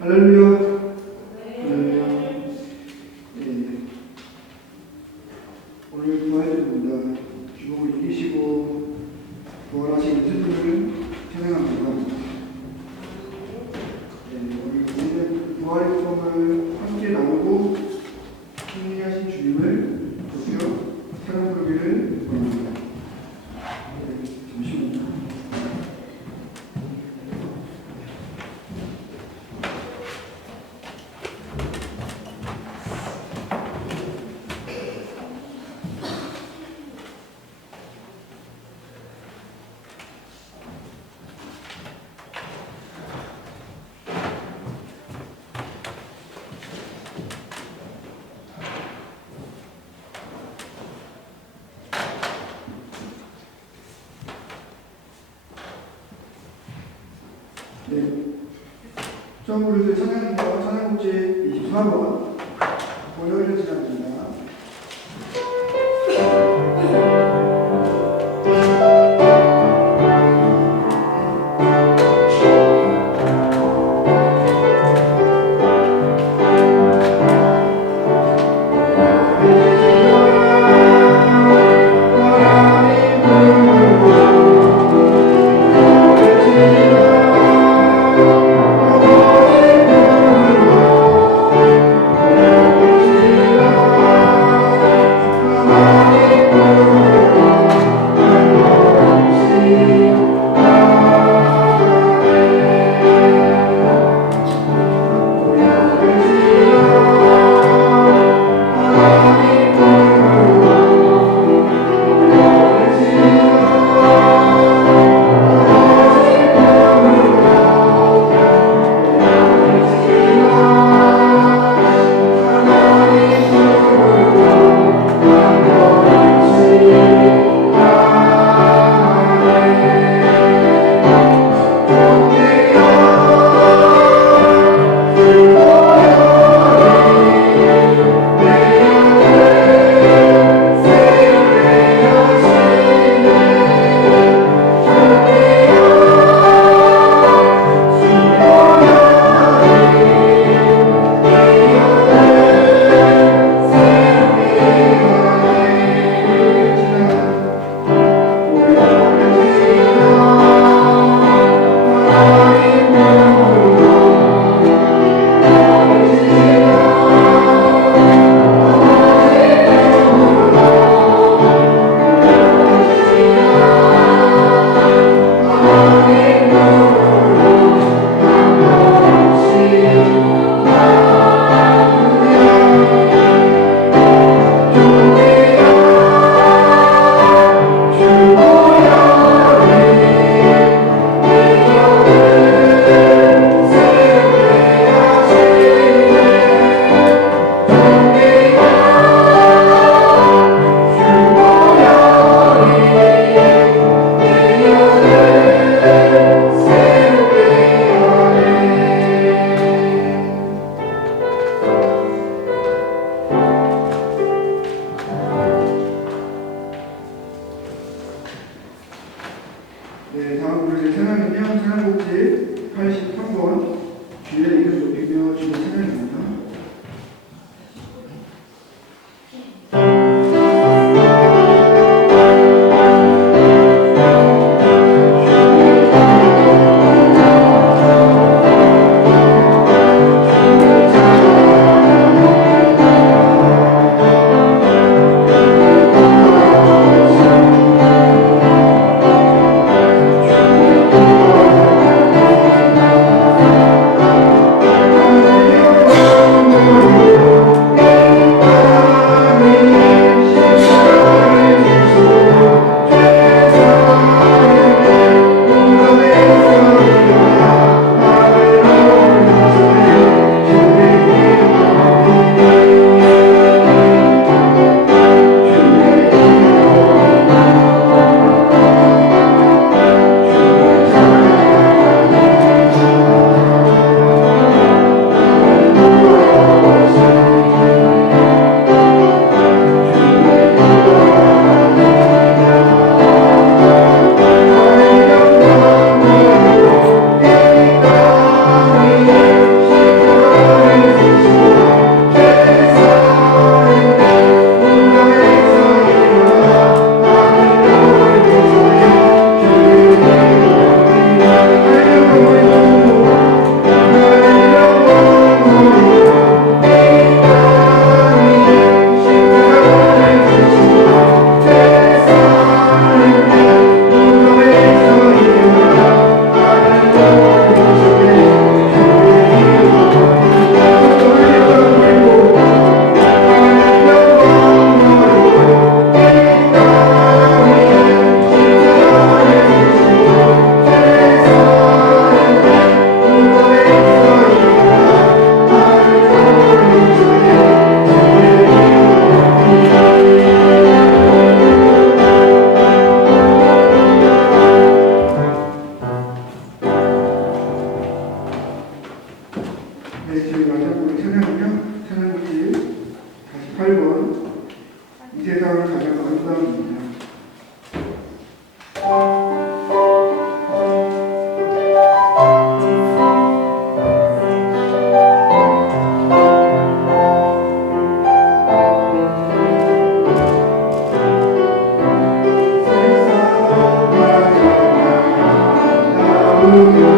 할렐루야. 할렐루야. 네. 오늘 부활절입니다. 주복을 이기시고 부활하신 예수님을 찬양합니다. 네, 우리는 부활의 꿈을 함께 나누고 승리하신 주님을 드디어 찬양 부르기를 원합니다. 네, 잠시만요. 네. 처음 부르실 찬양입니다. 찬양곡지 24번 고요일을 지납니다. 네, 다음 부르실 찬양은요, 찬양곡지 83번 주의 이름 높이며 주의 찬양입니다. 주의 You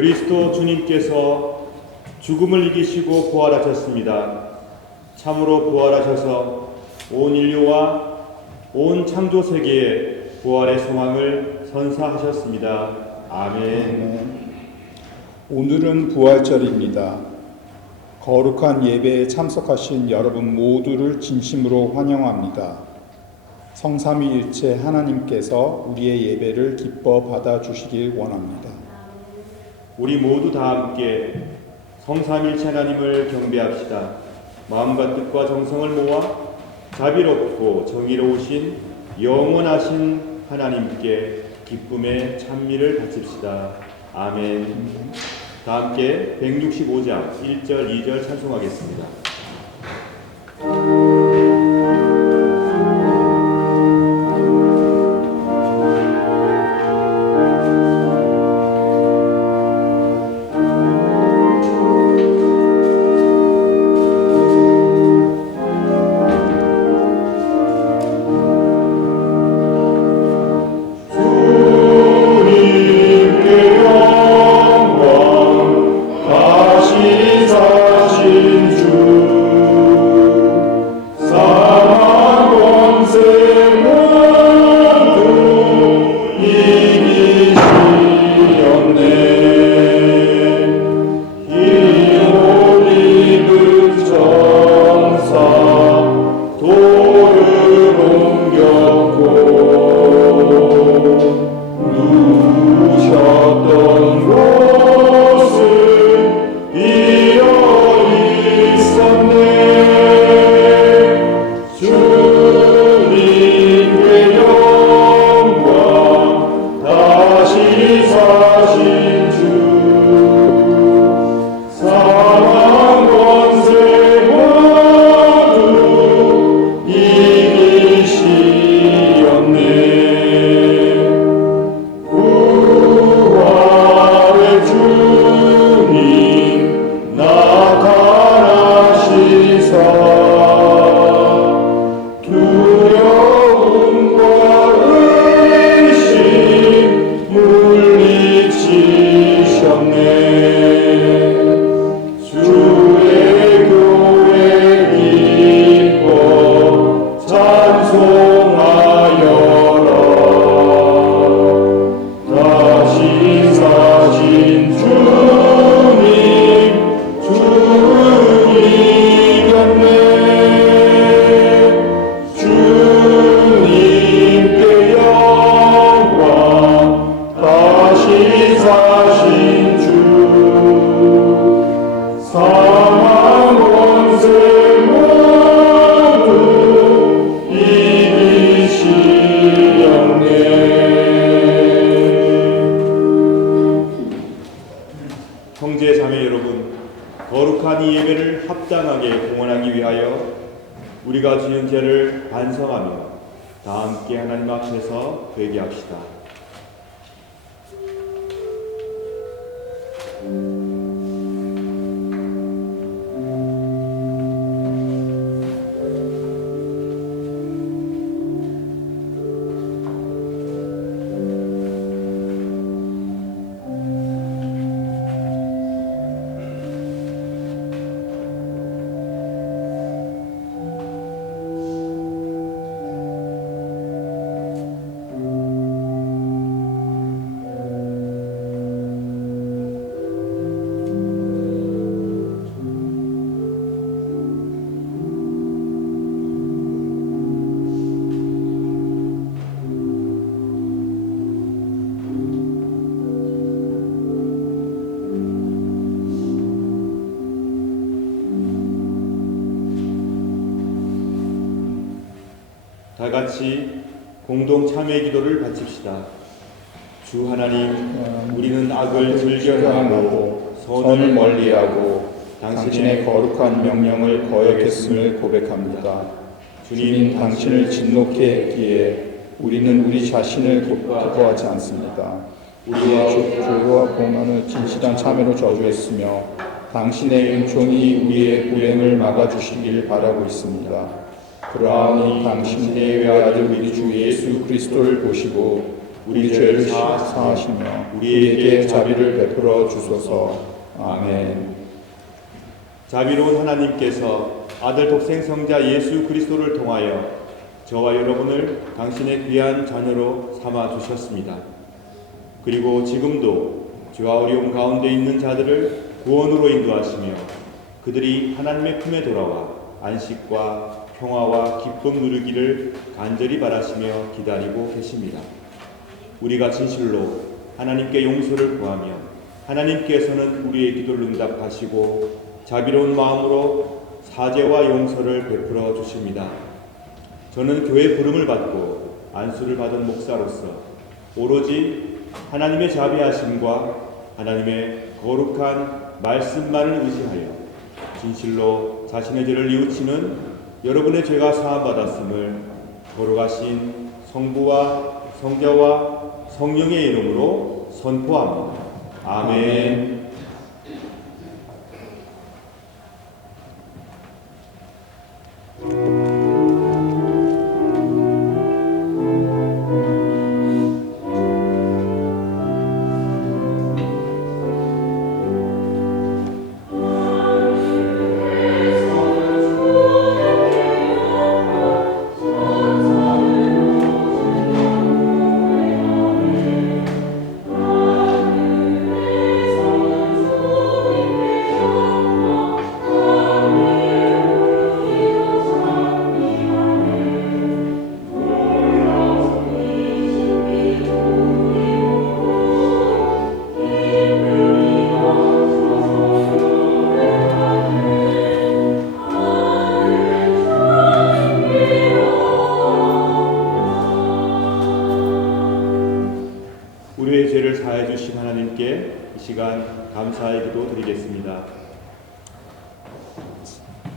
그리스도 주님께서 죽음을 이기시고 부활하셨습니다. 참으로 부활하셔서 온 인류와 온 창조 세계에 부활의 소망을 선사하셨습니다. 아멘. 오늘은 부활절입니다. 거룩한 예배에 참석하신 여러분 모두를 진심으로 환영합니다. 성삼위일체 하나님께서 우리의 예배를 기뻐 받아주시길 원합니다. 우리 모두 다 함께 성삼일체 하나님을 경배합시다. 마음과 뜻과 정성을 모아 자비롭고 정의로우신 영원하신 하나님께 기쁨의 찬미를 바칩시다. 아멘. 다 함께 165장 1절 2절 찬송하겠습니다. 형제 자매 여러분, 거룩한 이 예배를 합당하게 공헌하기 위하여 우리가 지은 죄를 반성하며 다 함께 하나님 앞에서 회개합시다. 다 같이 공동 참회 기도를 바칩시다. 주 하나님, 우리는 악을 즐겨 행하고 선을 멀리하고 당신의 거룩한 명령을 거역했음을 고백합니다. 주님, 당신을 진노케 했기에 우리는 우리 자신을 기뻐하지 않습니다. 우리의 죄와 고난을 진실한 참회로 저주했으며 당신의 은총이 우리의 불행을 막아주시길 바라고 있습니다. 그러하니 당신의 외아들 우리 주 예수 그리스도를 보시고 우리 죄를 사하시며 우리에게 자비를 베풀어 주소서. 아멘. 자비로운 하나님께서 아들 독생 성자 예수 그리스도를 통하여 저와 여러분을 당신의 귀한 자녀로 삼아 주셨습니다. 그리고 지금도 죄와 어려움 가운데 있는 자들을 구원으로 인도하시며 그들이 하나님의 품에 돌아와 안식과 평화와 기쁨 누리기를 간절히 바라시며 기다리고 계십니다. 우리가 진실로 하나님께 용서를 구하며 하나님께서는 우리의 기도를 응답하시고 자비로운 마음으로 사죄와 용서를 베풀어 주십니다. 저는 교회 부름을 받고 안수를 받은 목사로서 오로지 하나님의 자비하심과 하나님의 거룩한 말씀만을 의지하여 진실로 자신의 죄를 뉘우치는 여러분의 죄가 사함받았음을 거룩하신 성부와 성자와 성령의 이름으로 선포합니다. 아멘. 우리의 죄를 사해 주신 하나님께 이 시간 감사의 기도 드리겠습니다.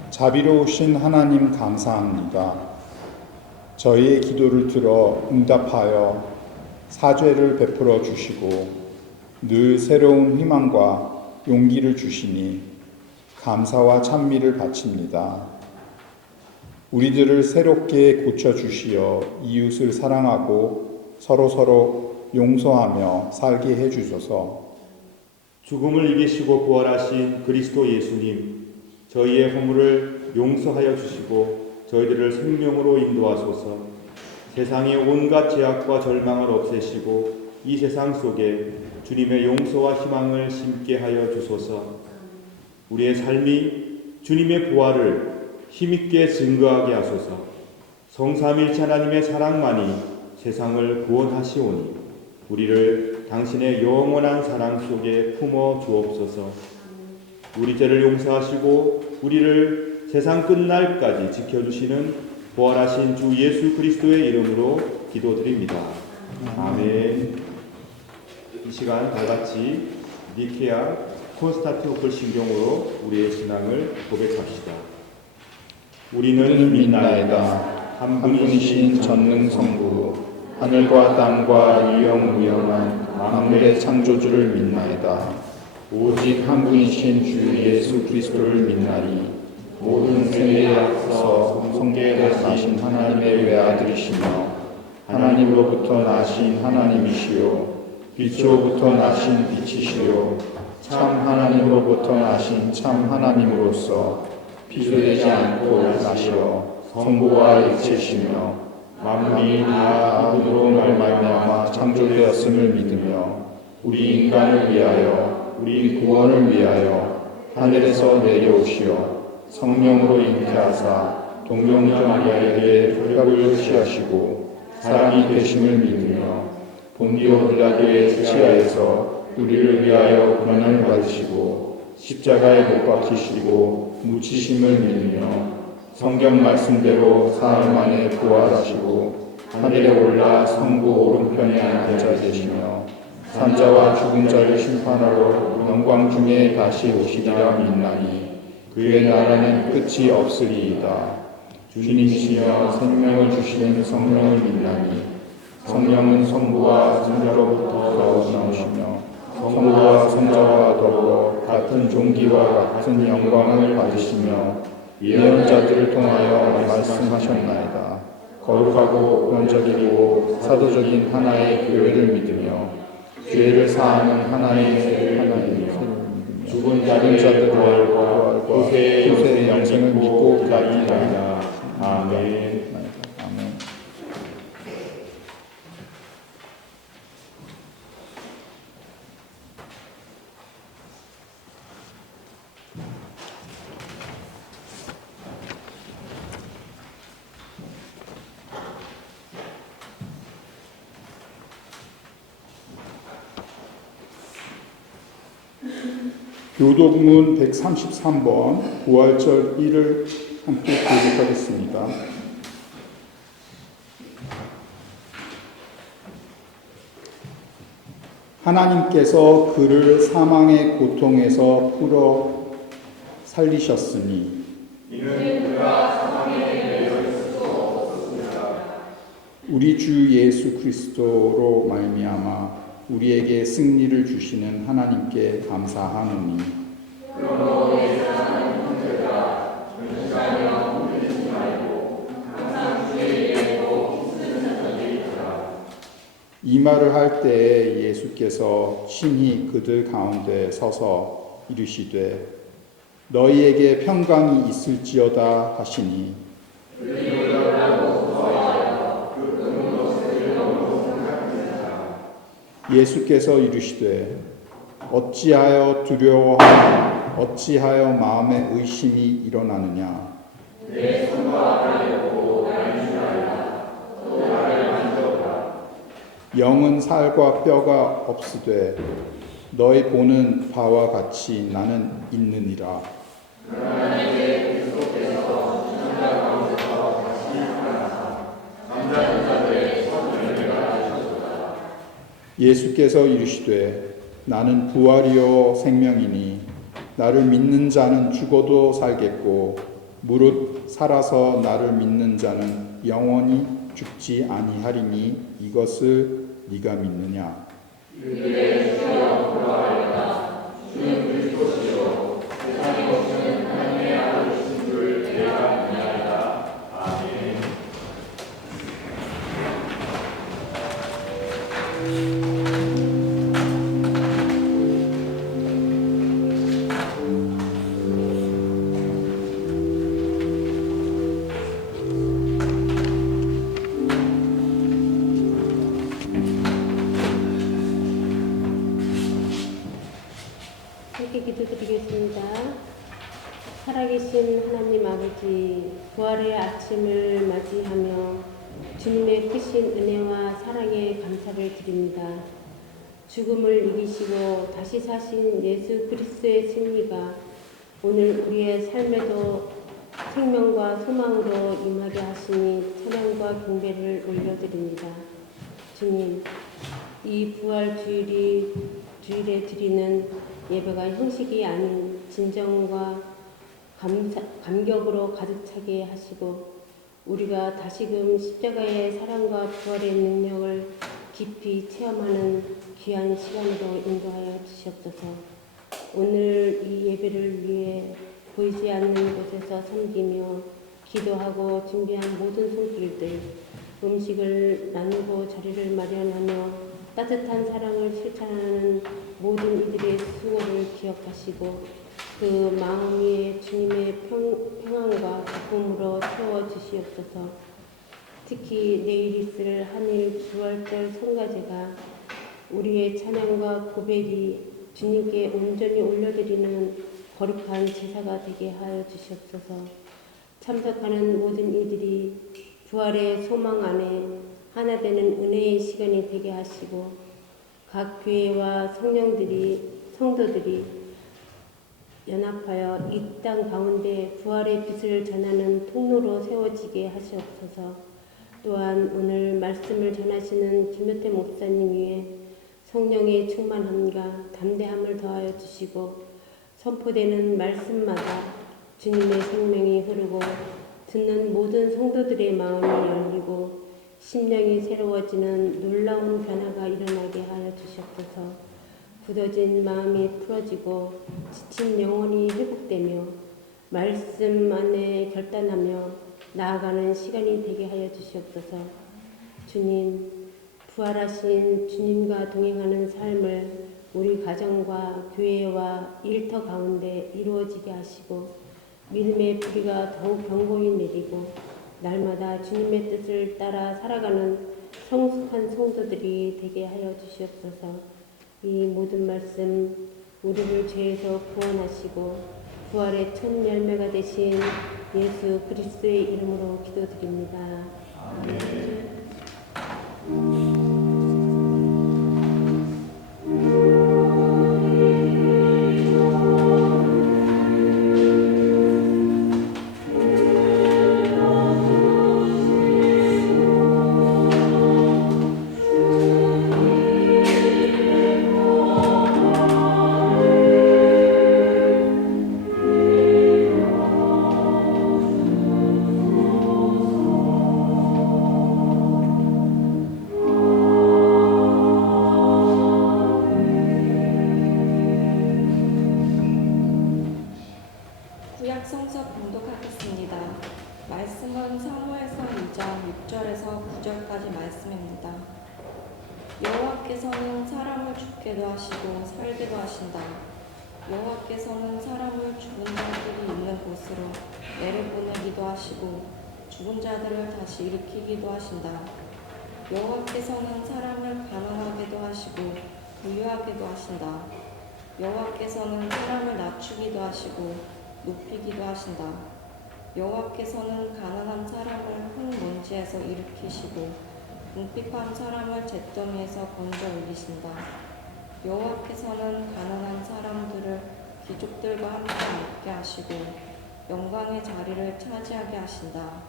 자비로우신 하나님 감사합니다. 저희의 기도를 들어 응답하여 사죄를 베풀어 주시고 늘 새로운 희망과 용기를 주시니 감사와 찬미를 바칩니다. 우리들을 새롭게 고쳐 주시어 이웃을 사랑하고 서로 용서하며 살게 해 주소서. 죽음을 이기시고 부활하신 그리스도 예수님, 저희의 허물을 용서하여 주시고 저희들을 생명으로 인도하소서. 세상의 온갖 죄악과 절망을 없애시고 이 세상 속에 주님의 용서와 희망을 심게 하여 주소서. 우리의 삶이 주님의 부활을 힘있게 증거하게 하소서. 성삼일체 하나님의 사랑만이 세상을 구원하시오니 우리를 당신의 영원한 사랑 속에 품어 주옵소서. 우리 죄를 용서하시고 우리를 세상 끝날까지 지켜주시는 부활하신 주 예수 그리스도의 이름으로 기도드립니다. 아멘. 이 시간 다같이 니케아 콘스탄티노플 신경으로 우리의 신앙을 고백합시다. 우리는 믿나이다. 한 분이신 전능성부 하늘과 땅과 유영무영한 만물의 창조주를 믿나이다. 오직 한 분이신 주 예수 그리스도를 믿나니 모든 생애에 앞서 성계에 나신 하나님의 외아들이시며 하나님으로부터 나신 하나님이시요 빛으로부터 나신 빛이시요 참 하나님으로부터 나신 참 하나님으로서 비교되지 않고 나시어 성부와 일체시며 만물이 다 그분으로 말미암아 창조되었음을 믿으며 우리 인간을 위하여 우리 구원을 위하여 하늘에서 내려오시어 성령으로 잉태하사 동정녀 마리아에게 혈육을 취하시고 사람이 되심을 믿으며 본디오 빌라도의 치하에서 우리를 위하여 고난을 받으시고 십자가에 못 박히시고 묻히심을 믿으며 성경 말씀대로 사흘 만에 부활하시고 하늘에 올라 성부 오른편에 앉아 계시며 산자와 죽은 자를 심판하러 영광 중에 다시 오시리라 믿나니 그의 나라는 끝이 없으리이다. 주님이시며 생명을 주시는 성령을 믿나니 성령은 성부와 성자로부터 나오시며 성부와 성자와 더불어 같은 존귀와 같은 영광을 받으시며 예언자들을 통하여 말씀하셨나이다. 거룩하고 원적이고 사도적인 하나의 교회를 믿으며 죄를 사하는 하나의 세를 믿으며 죽은 자들의 부활과 후세 영생을 믿고 기다리나이다. 아멘. 아멘. 교독문 133번 부활절 1을 함께 교독하겠습니다. 하나님께서 그를 사망의 고통에서 풀어 살리셨으니 이는 그가 사망에 매여 있을 수 없었습니다. 우리 주 예수 그리스도로 말미암아 우리에게 승리를 주시는 하나님께 감사하노니 그러므로 예사하는 형제가 전시하며 흔들리지 말고 항상 주의 이름으로 힘쓰는 자들이 있더라. 이 말을 할 때에 예수께서 친히 그들 가운데 서서 이르시되 너희에게 평강이 있을지어다 하시니 예수께서 이르시되 어찌하여 두려워하며 어찌하여 마음에 의심이 일어나느냐 내 손과 발을 보고 나를 주라이다. 또 나를 만져보라. 영은 살과 뼈가 없으되 너희 보는 바와 같이 나는 있느니라. 하나님의 그리스도께서 십자가 가운데서 다시 살아나사 잠자는 자들의 첫 열매가 되셨도다. 예수께서 이르시되 나는 부활이요 생명이니 나를 믿는 자는 죽어도 살겠고 무릇 살아서 나를 믿는 자는 영원히 죽지 아니하리니 이것을 네가 믿느냐. 주의 주여 부활하리다. 주는 그리스도시요 세상에 오시는 하나님의 아들이신 줄 내가 믿나이다. 아멘. 함께 기도드리겠습니다. 살아계신 하나님 아버지, 부활의 아침을 맞이하며 주님의 크신 은혜와 사랑에 감사를 드립니다. 죽음을 이기시고 다시 사신 예수 그리스도의 승리가 오늘 우리의 삶에도 생명과 소망으로 임하게 하시니 찬양과 경배를 올려드립니다. 주님, 이 부활 주일에 드리는 예배가 형식이 아닌 진정과 감격으로 가득 차게 하시고 우리가 다시금 십자가의 사랑과 부활의 능력을 깊이 체험하는 귀한 시간으로 인도하여 주시옵소서. 오늘 이 예배를 위해 보이지 않는 곳에서 섬기며 기도하고 준비한 모든 손길들, 음식을 나누고 자리를 마련하며 따뜻한 사랑을 실천하는 모든 이들의 수고를 기억하시고 그 마음 위에 주님의 평안과 기쁨으로 채워주시옵소서. 특히 내일 있을 한일 부활절 성가제가 우리의 찬양과 고백이 주님께 온전히 올려드리는 거룩한 제사가 되게 하여 주시옵소서. 참석하는 모든 이들이 부활의 소망 안에 하나 되는 은혜의 시간이 되게 하시고 각 교회와 성도들이 연합하여 이 땅 가운데 부활의 빛을 전하는 통로로 세워지게 하시옵소서. 또한 오늘 말씀을 전하시는 김효태 목사님 위에 성령의 충만함과 담대함을 더하여 주시고 선포되는 말씀마다 주님의 생명이 흐르고 듣는 모든 성도들의 마음이 열리고 심령이 새로워지는 놀라운 변화가 일어나게 하여 주시옵소서. 굳어진 마음이 풀어지고 지친 영혼이 회복되며 말씀 안에 결단하며 나아가는 시간이 되게 하여 주시옵소서. 주님, 부활하신 주님과 동행하는 삶을 우리 가정과 교회와 일터 가운데 이루어지게 하시고 믿음의 뿌리가 더욱 견고히 내리고 날마다 주님의 뜻을 따라 살아가는 성숙한 성도들이 되게 하여 주시옵소서. 이 모든 말씀 우리를 죄에서 구원하시고 부활의 첫 열매가 되신 예수 그리스도의 이름으로 기도드립니다. 아멘. 구약 성서 봉독하겠습니다. 말씀은 사무엘서 2장 6절에서 9절까지 말씀입니다. 여호와께서는 사람을 죽게도 하시고 살게도 하신다. 여호와께서는 사람을 죽은 자들이 있는 곳으로 내려보내기도 하시고 죽은 자들을 다시 일으키기도 하신다. 여호와께서는 사람을 가난하게도 하시고 부유하게도 하신다. 여호와께서는 사람을 낮추기도 하시고 높이기도 하신다. 여호와께서는 가난한 사람을 흙먼지에서 일으키시고 궁핍한 사람을 잿더미에서 건져 올리신다. 여호와께서는 가난한 사람들을 귀족들과 함께 앉게 하시고 영광의 자리를 차지하게 하신다.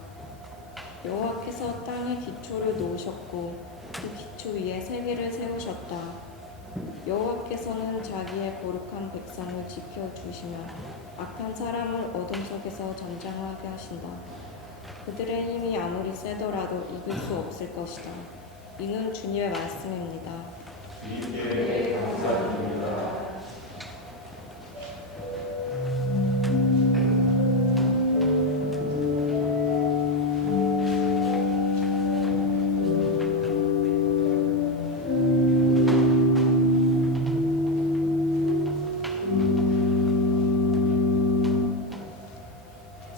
여호와께서 땅에 기초를 놓으셨고 그 기초 위에 세계를 세우셨다. 여호와께서는 자기의 거룩한 백성을 지켜주시며 악한 사람을 어둠 속에서 잠잠하게 하신다. 그들의 힘이 아무리 세더라도 이길 수 없을 것이다. 이는 주님의 말씀입니다. 주님께 감사드립니다.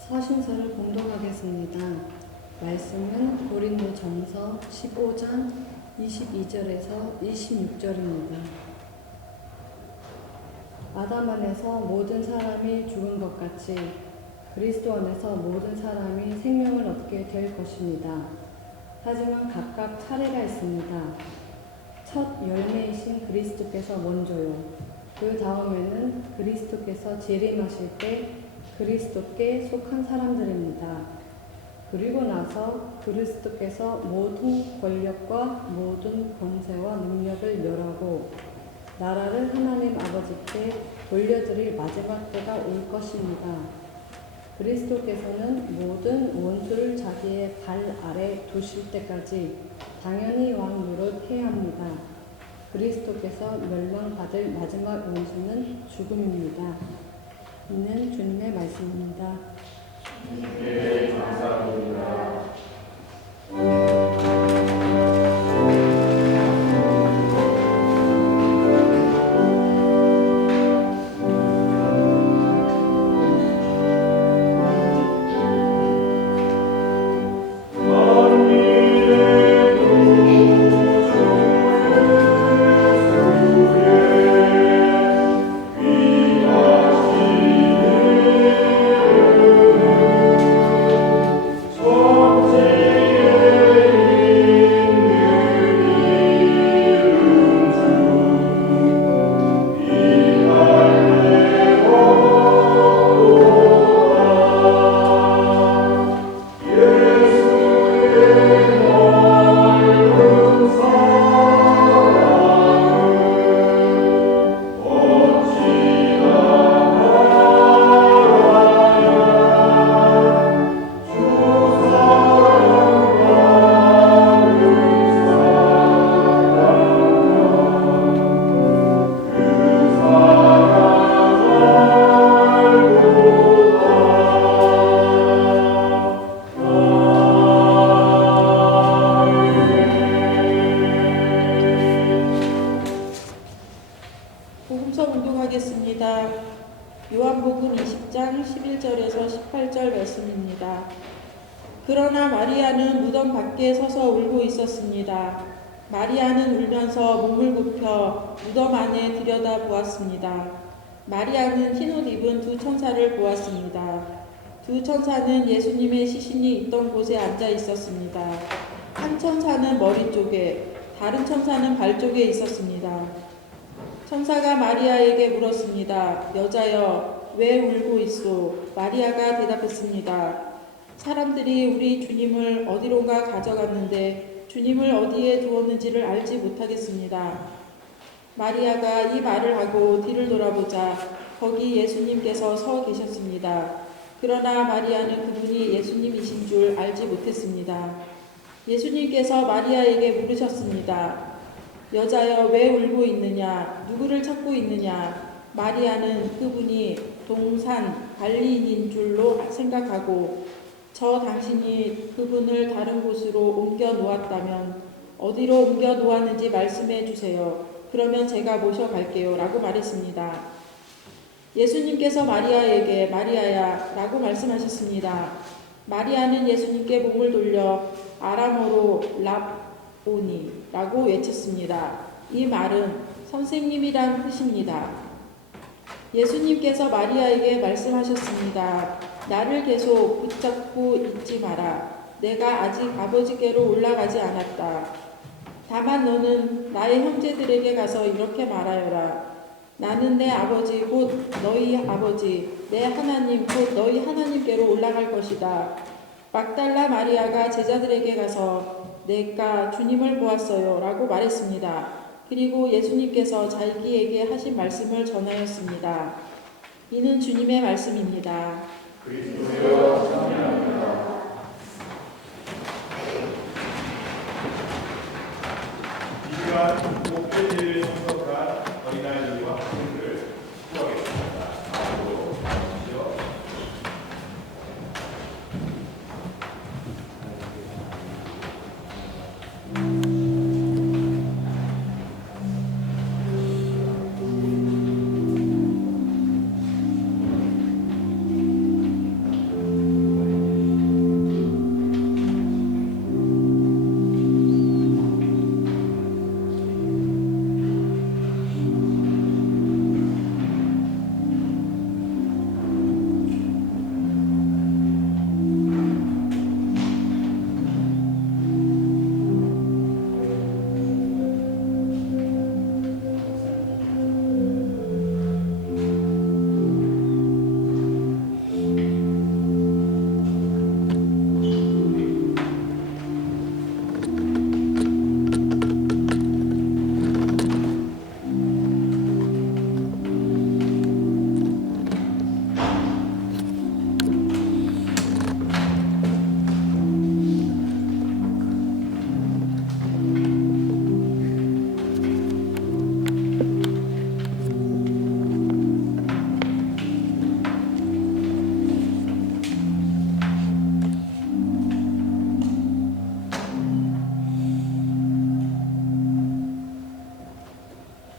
서신서를 봉독하겠습니다. 말씀은 고린도전서 15장 22절에서 26절입니다. 아담 안에서 모든 사람이 죽은 것 같이 그리스도 안에서 모든 사람이 생명을 얻게 될 것입니다. 하지만 각각 차례가 있습니다. 첫 열매이신 그리스도께서 먼저요. 그 다음에는 그리스도께서 재림하실 때 그리스도께 속한 사람들입니다. 그리고 나서 그리스도께서 모든 권력과 모든 권세와 능력을 멸하고 나라를 하나님 아버지께 돌려드릴 마지막 때가 올 것입니다. 그리스도께서는 모든 원수를 자기의 발 아래 두실 때까지 당연히 왕 노릇해야 합니다. 그리스도께서 멸망받을 마지막 원수는 죽음입니다. 이는 주님의 말씀입니다. 주님께 감사드립니다. Oh 그러나 마리아는 무덤 밖에 서서 울고 있었습니다. 마리아는 울면서 몸을 굽혀 무덤 안에 들여다보았습니다. 마리아는 흰 옷 입은 두 천사를 보았습니다. 두 천사는 예수님의 시신이 있던 곳에 앉아 있었습니다. 한 천사는 머리 쪽에, 다른 천사는 발 쪽에 있었습니다. 천사가 마리아에게 물었습니다. 여자여, 왜 울고 있소? 마리아가 대답했습니다. 사람들이 우리 주님을 어디론가 가져갔는데 주님을 어디에 두었는지를 알지 못하겠습니다. 마리아가 이 말을 하고 뒤를 돌아보자 거기 예수님께서 서 계셨습니다. 그러나 마리아는 그분이 예수님이신 줄 알지 못했습니다. 예수님께서 마리아에게 물으셨습니다. 여자여, 왜 울고 있느냐? 누구를 찾고 있느냐? 마리아는 그분이 동산 갈리인인 줄로 생각하고 저 당신이 그분을 다른 곳으로 옮겨 놓았다면 어디로 옮겨 놓았는지 말씀해 주세요. 그러면 제가 모셔갈게요. 라고 말했습니다. 예수님께서 마리아에게 마리아야 라고 말씀하셨습니다. 마리아는 예수님께 몸을 돌려 아람어로 랍오니 라고 외쳤습니다. 이 말은 선생님이란 뜻입니다. 예수님께서 마리아에게 말씀하셨습니다. 나를 계속 붙잡고 있지 마라. 내가 아직 아버지께로 올라가지 않았다. 다만 너는 나의 형제들에게 가서 이렇게 말하여라. 나는 내 아버지 곧 너희 아버지 내 하나님 곧 너희 하나님께로 올라갈 것이다. 막달라 마리아가 제자들에게 가서 내가 주님을 보았어요 라고 말했습니다. 그리고 예수님께서 자기에게 하신 말씀을 전하였습니다. 이는 주님의 말씀입니다. 그리스도여 찬양합니다. 이 시간 목회제를 참석한 어린아이들과 학생들을 수고하겠습니다. 앞으로 나오시죠.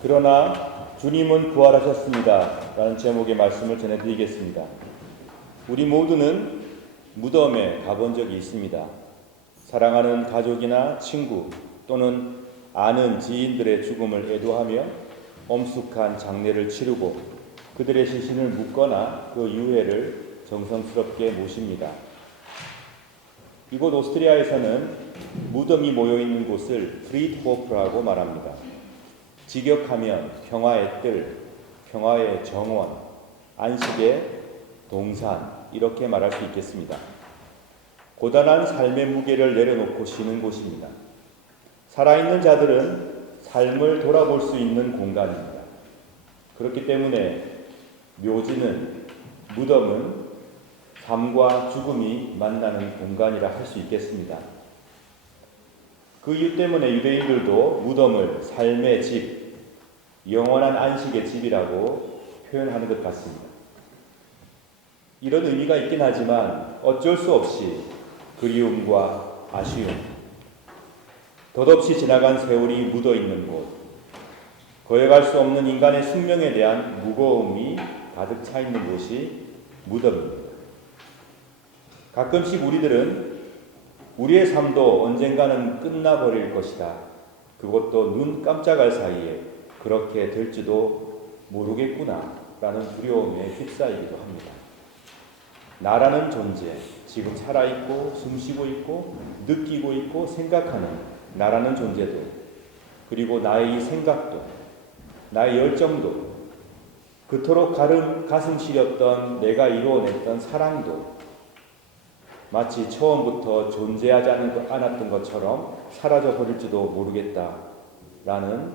그러나 주님은 부활하셨습니다. 라는 제목의 말씀을 전해드리겠습니다. 우리 모두는 무덤에 가본 적이 있습니다. 사랑하는 가족이나 친구 또는 아는 지인들의 죽음을 애도하며 엄숙한 장례를 치르고 그들의 시신을 묻거나 그 유해를 정성스럽게 모십니다. 이곳 오스트리아에서는 무덤이 모여있는 곳을 프리드호프라고 말합니다. 직역하면 평화의 뜰, 평화의 정원, 안식의 동산 이렇게 말할 수 있겠습니다. 고단한 삶의 무게를 내려놓고 쉬는 곳입니다. 살아있는 자들은 삶을 돌아볼 수 있는 공간입니다. 그렇기 때문에 묘지는, 무덤은 삶과 죽음이 만나는 공간이라 할 수 있겠습니다. 그 이유 때문에 유대인들도 무덤을 삶의 집, 영원한 안식의 집이라고 표현하는 것 같습니다. 이런 의미가 있긴 하지만 어쩔 수 없이 그리움과 아쉬움, 덧없이 지나간 세월이 묻어있는 곳, 거역할 수 없는 인간의 숙명에 대한 무거움이 가득 차 있는 곳이 무덤입니다. 가끔씩 우리들은 우리의 삶도 언젠가는 끝나버릴 것이다. 그것도 눈 깜짝할 사이에 그렇게 될지도 모르겠구나 라는 두려움에 휩싸이기도 합니다. 나라는 존재, 지금 살아있고 숨쉬고 있고 느끼고 있고 생각하는 나라는 존재들, 그리고 나의 이 생각도, 나의 열정도, 그토록 가슴 시렸던 내가 이루어냈던 사랑도 마치 처음부터 존재하지 않았던 것처럼 사라져 버릴지도 모르겠다라는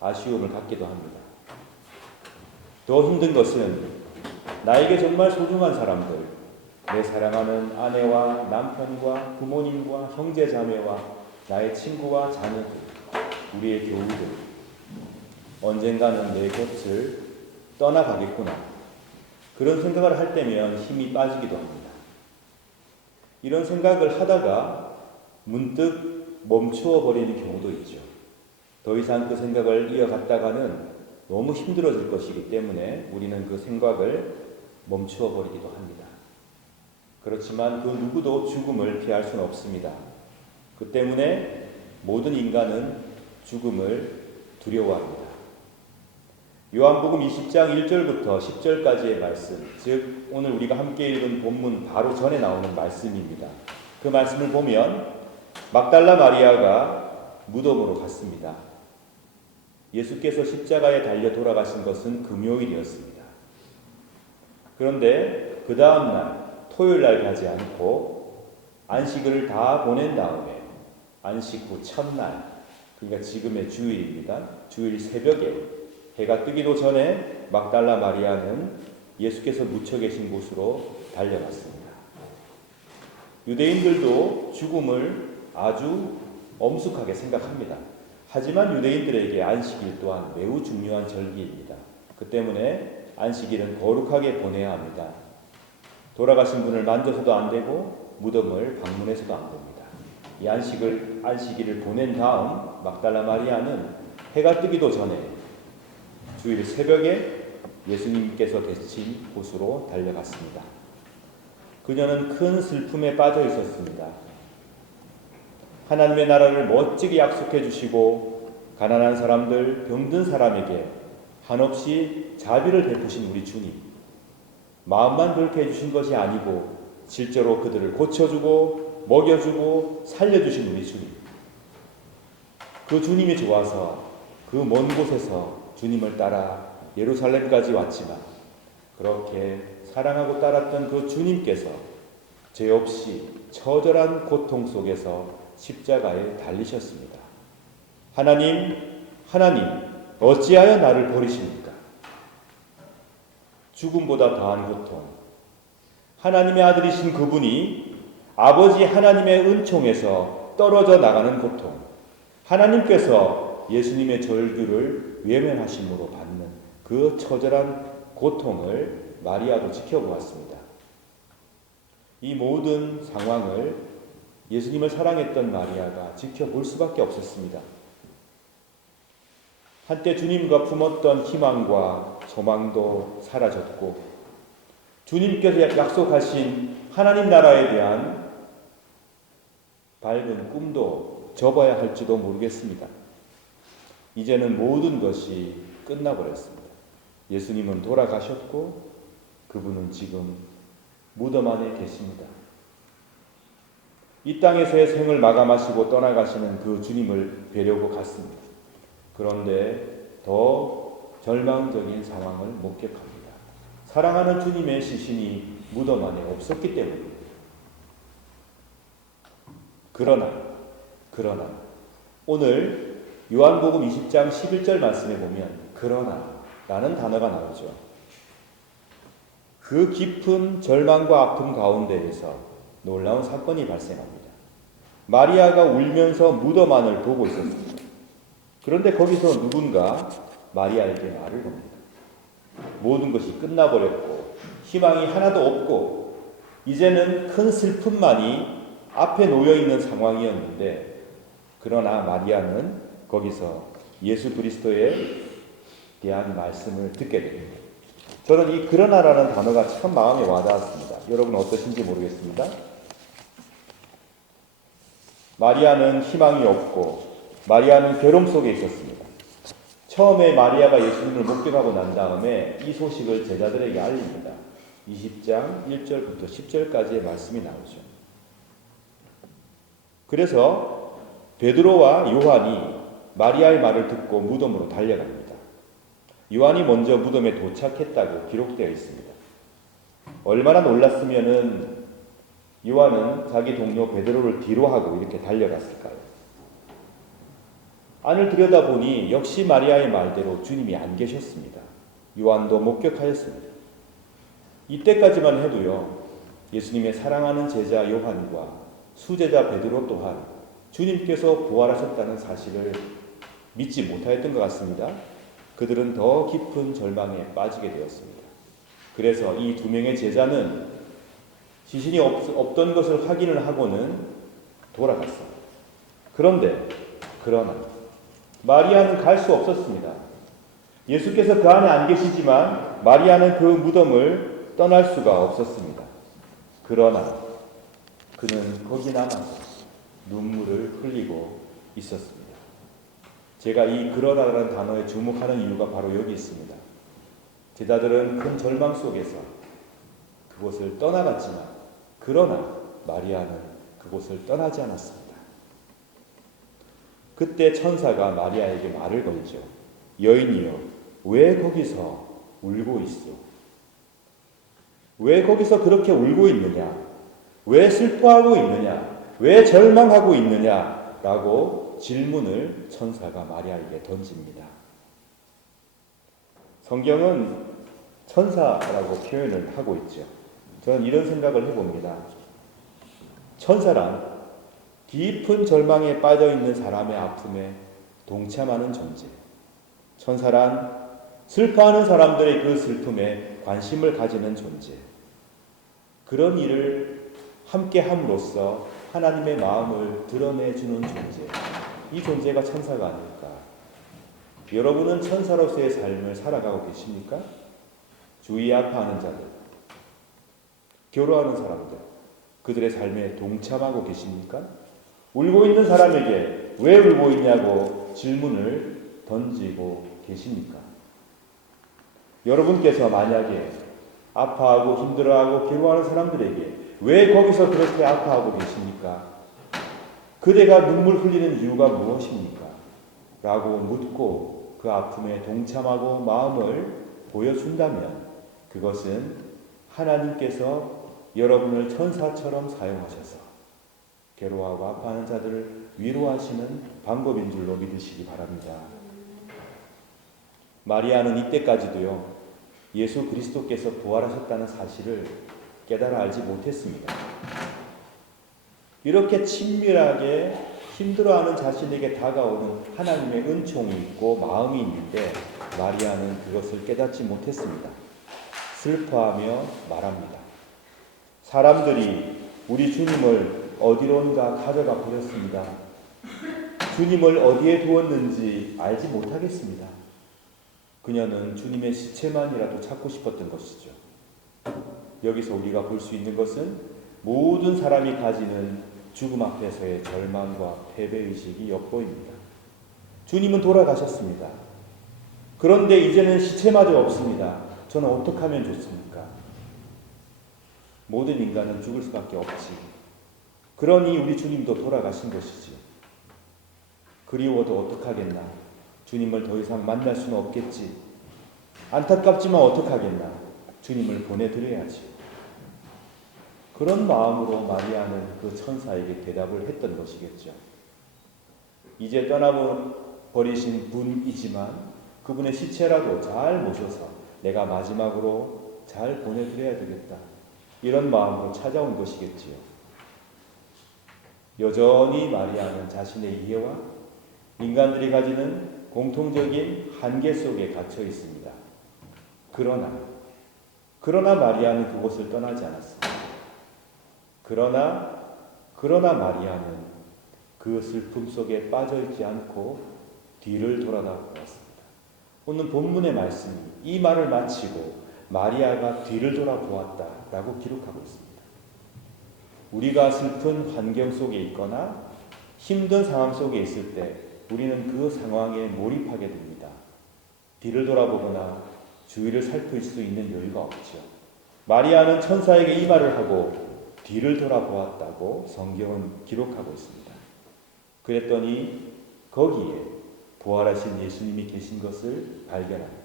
아쉬움을 갖기도 합니다. 더 힘든 것은 나에게 정말 소중한 사람들, 내 사랑하는 아내와 남편과 부모님과 형제 자매와 나의 친구와 자녀들, 우리의 교우들, 언젠가는 내 곁을 떠나가겠구나. 그런 생각을 할 때면 힘이 빠지기도 합니다. 이런 생각을 하다가 문득 멈추어 버리는 경우도 있죠. 더 이상 그 생각을 이어갔다가는 너무 힘들어질 것이기 때문에 우리는 그 생각을 멈추어 버리기도 합니다. 그렇지만 그 누구도 죽음을 피할 수는 없습니다. 그 때문에 모든 인간은 죽음을 두려워합니다. 요한복음 20장 1절부터 10절까지의 말씀, 즉 오늘 우리가 함께 읽은 본문 바로 전에 나오는 말씀입니다. 그 말씀을 보면 막달라 마리아가 무덤으로 갔습니다. 예수께서 십자가에 달려 돌아가신 것은 금요일이었습니다. 그런데 그 다음 날 토요일 날 가지 않고 안식을 다 보낸 다음에 안식 후 첫날, 그러니까 지금의 주일입니다. 주일 새벽에 해가 뜨기도 전에 막달라 마리아는 예수께서 묻혀 계신 곳으로 달려갔습니다. 유대인들도 죽음을 아주 엄숙하게 생각합니다. 하지만 유대인들에게 안식일 또한 매우 중요한 절기입니다. 그 때문에 안식일은 거룩하게 보내야 합니다. 돌아가신 분을 만져서도 안 되고 무덤을 방문해서도 안 됩니다. 이 안식일을 보낸 다음 막달라 마리아는 해가 뜨기도 전에 주일 새벽에 예수님께서 계신 곳으로 달려갔습니다. 그녀는 큰 슬픔에 빠져 있었습니다. 하나님의 나라를 멋지게 약속해 주시고 가난한 사람들, 병든 사람에게 한없이 자비를 베푸신 우리 주님, 마음만 그렇게 해주신 것이 아니고 실제로 그들을 고쳐주고 먹여주고 살려주신 우리 주님, 그 주님이 좋아서 그 먼 곳에서 주님을 따라 예루살렘까지 왔지만 그렇게 사랑하고 따랐던 그 주님께서 죄 없이 처절한 고통 속에서 십자가에 달리셨습니다. 하나님, 어찌하여 나를 버리십니까? 죽음보다 더한 고통, 하나님의 아들이신 그분이 아버지 하나님의 은총에서 떨어져 나가는 고통, 하나님께서 예수님의 절규를 외면하심으로 받는 그 처절한 고통을 마리아도 지켜보았습니다. 이 모든 상황을 예수님을 사랑했던 마리아가 지켜볼 수밖에 없었습니다. 한때 주님과 품었던 희망과 소망도 사라졌고 주님께서 약속하신 하나님 나라에 대한 밝은 꿈도 접어야 할지도 모르겠습니다. 이제는 모든 것이 끝나버렸습니다. 예수님은 돌아가셨고 그분은 지금 무덤 안에 계십니다. 이 땅에서의 생을 마감하시고 떠나가시는 그 주님을 뵈려고 갔습니다. 그런데 더 절망적인 상황을 목격합니다. 사랑하는 주님의 시신이 무덤 안에 없었기 때문입니다. 그러나 오늘 요한복음 20장 11절 말씀에 보면 그러나라는 단어가 나오죠. 그 깊은 절망과 아픔 가운데에서 놀라운 사건이 발생합니다. 마리아가 울면서 무덤 안을 보고 있었습니다. 그런데 거기서 누군가 마리아에게 말을 겁니다. 모든 것이 끝나버렸고 희망이 하나도 없고 이제는 큰 슬픔만이 앞에 놓여있는 상황이었는데 그러나 마리아는 거기서 예수 그리스도에 대한 말씀을 듣게 됩니다. 저는 이 그러나라는 단어가 참 마음에 와닿았습니다. 여러분 어떠신지 모르겠습니다. 마리아는 희망이 없고 마리아는 괴로움 속에 있었습니다. 처음에 마리아가 예수님을 목격하고 난 다음에 이 소식을 제자들에게 알립니다. 20장 1절부터 10절까지의 말씀이 나오죠. 그래서 베드로와 요한이 마리아의 말을 듣고 무덤으로 달려갑니다. 요한이 먼저 무덤에 도착했다고 기록되어 있습니다. 얼마나 놀랐으면은 요한은 자기 동료 베드로를 뒤로 하고 이렇게 달려갔을까요? 안을 들여다보니 역시 마리아의 말대로 주님이 안 계셨습니다. 요한도 목격하였습니다. 이때까지만 해도요, 예수님의 사랑하는 제자 요한과 수제자 베드로 또한 주님께서 부활하셨다는 사실을 믿지 못하였던 것 같습니다. 그들은 더 깊은 절망에 빠지게 되었습니다. 그래서 이 두 명의 제자는 시신이 없던 것을 확인을 하고는 돌아갔습니다. 그러나 마리아는 갈 수 없었습니다. 예수께서 그 안에 안 계시지만 마리아는 그 무덤을 떠날 수가 없었습니다. 그러나 그는 거기 남아서 눈물을 흘리고 있었습니다. 제가 이 그러나라는 단어에 주목하는 이유가 바로 여기 있습니다. 제자들은 큰 절망 속에서 그곳을 떠나갔지만 그러나 마리아는 그곳을 떠나지 않았습니다. 그때 천사가 마리아에게 말을 걸죠. 여인이여, 왜 거기서 울고 있어? 왜 거기서 그렇게 울고 있느냐? 왜 슬퍼하고 있느냐? 왜 절망하고 있느냐? 라고 질문을 천사가 마리아에게 던집니다. 성경은 천사라고 표현을 하고 있죠. 저는 이런 생각을 해봅니다. 천사란 깊은 절망에 빠져있는 사람의 아픔에 동참하는 존재. 천사란 슬퍼하는 사람들의 그 슬픔에 관심을 가지는 존재. 그런 일을 함께 함으로써 하나님의 마음을 드러내주는 존재. 이 존재가 천사가 아닐까. 여러분은 천사로서의 삶을 살아가고 계십니까? 주위에 아파하는 자들, 괴로워하는 사람들, 그들의 삶에 동참하고 계십니까? 울고 있는 사람에게 왜 울고 있냐고 질문을 던지고 계십니까? 여러분께서 만약에 아파하고 힘들어하고 괴로워하는 사람들에게 왜 거기서 그렇게 아파하고 계십니까? 그대가 눈물 흘리는 이유가 무엇입니까? 라고 묻고 그 아픔에 동참하고 마음을 보여준다면 그것은 하나님께서 여러분을 천사처럼 사용하셔서 괴로워하고 아파하는 자들을 위로하시는 방법인 줄로 믿으시기 바랍니다. 마리아는 이때까지도요, 예수 그리스도께서 부활하셨다는 사실을 깨달아 알지 못했습니다. 이렇게 친밀하게 힘들어하는 자신에게 다가오는 하나님의 은총이 있고 마음이 있는데 마리아는 그것을 깨닫지 못했습니다. 슬퍼하며 말합니다. 사람들이 우리 주님을 어디론가 가져가 버렸습니다. 주님을 어디에 두었는지 알지 못하겠습니다. 그녀는 주님의 시체만이라도 찾고 싶었던 것이죠. 여기서 우리가 볼 수 있는 것은 모든 사람이 가지는 죽음 앞에서의 절망과 패배의식이 엿보입니다. 주님은 돌아가셨습니다. 그런데 이제는 시체마저 없습니다. 저는 어떻게 하면 좋습니까? 모든 인간은 죽을 수밖에 없지. 그러니 우리 주님도 돌아가신 것이지. 그리워도 어떡하겠나. 주님을 더 이상 만날 수는 없겠지. 안타깝지만 어떡하겠나. 주님을 보내드려야지. 그런 마음으로 마리아는 그 천사에게 대답을 했던 것이겠죠. 이제 떠나버리신 분이지만 그분의 시체라도 잘 모셔서 내가 마지막으로 잘 보내드려야 되겠다. 이런 마음으로 찾아온 것이겠지요. 여전히 마리아는 자신의 이해와 인간들이 가지는 공통적인 한계 속에 갇혀 있습니다. 그러나 마리아는 그곳을 떠나지 않았습니다. 그러나 마리아는 그 슬픔 속에 빠져있지 않고 뒤를 돌아보았습니다. 오늘 본문의 말씀이 이 말을 마치고 마리아가 뒤를 돌아보았다라고 기록하고 있습니다. 우리가 슬픈 환경 속에 있거나 힘든 상황 속에 있을 때 우리는 그 상황에 몰입하게 됩니다. 뒤를 돌아보거나 주위를 살필 수 있는 여유가 없죠. 마리아는 천사에게 이 말을 하고 뒤를 돌아보았다고 성경은 기록하고 있습니다. 그랬더니 거기에 부활하신 예수님이 계신 것을 발견합니다.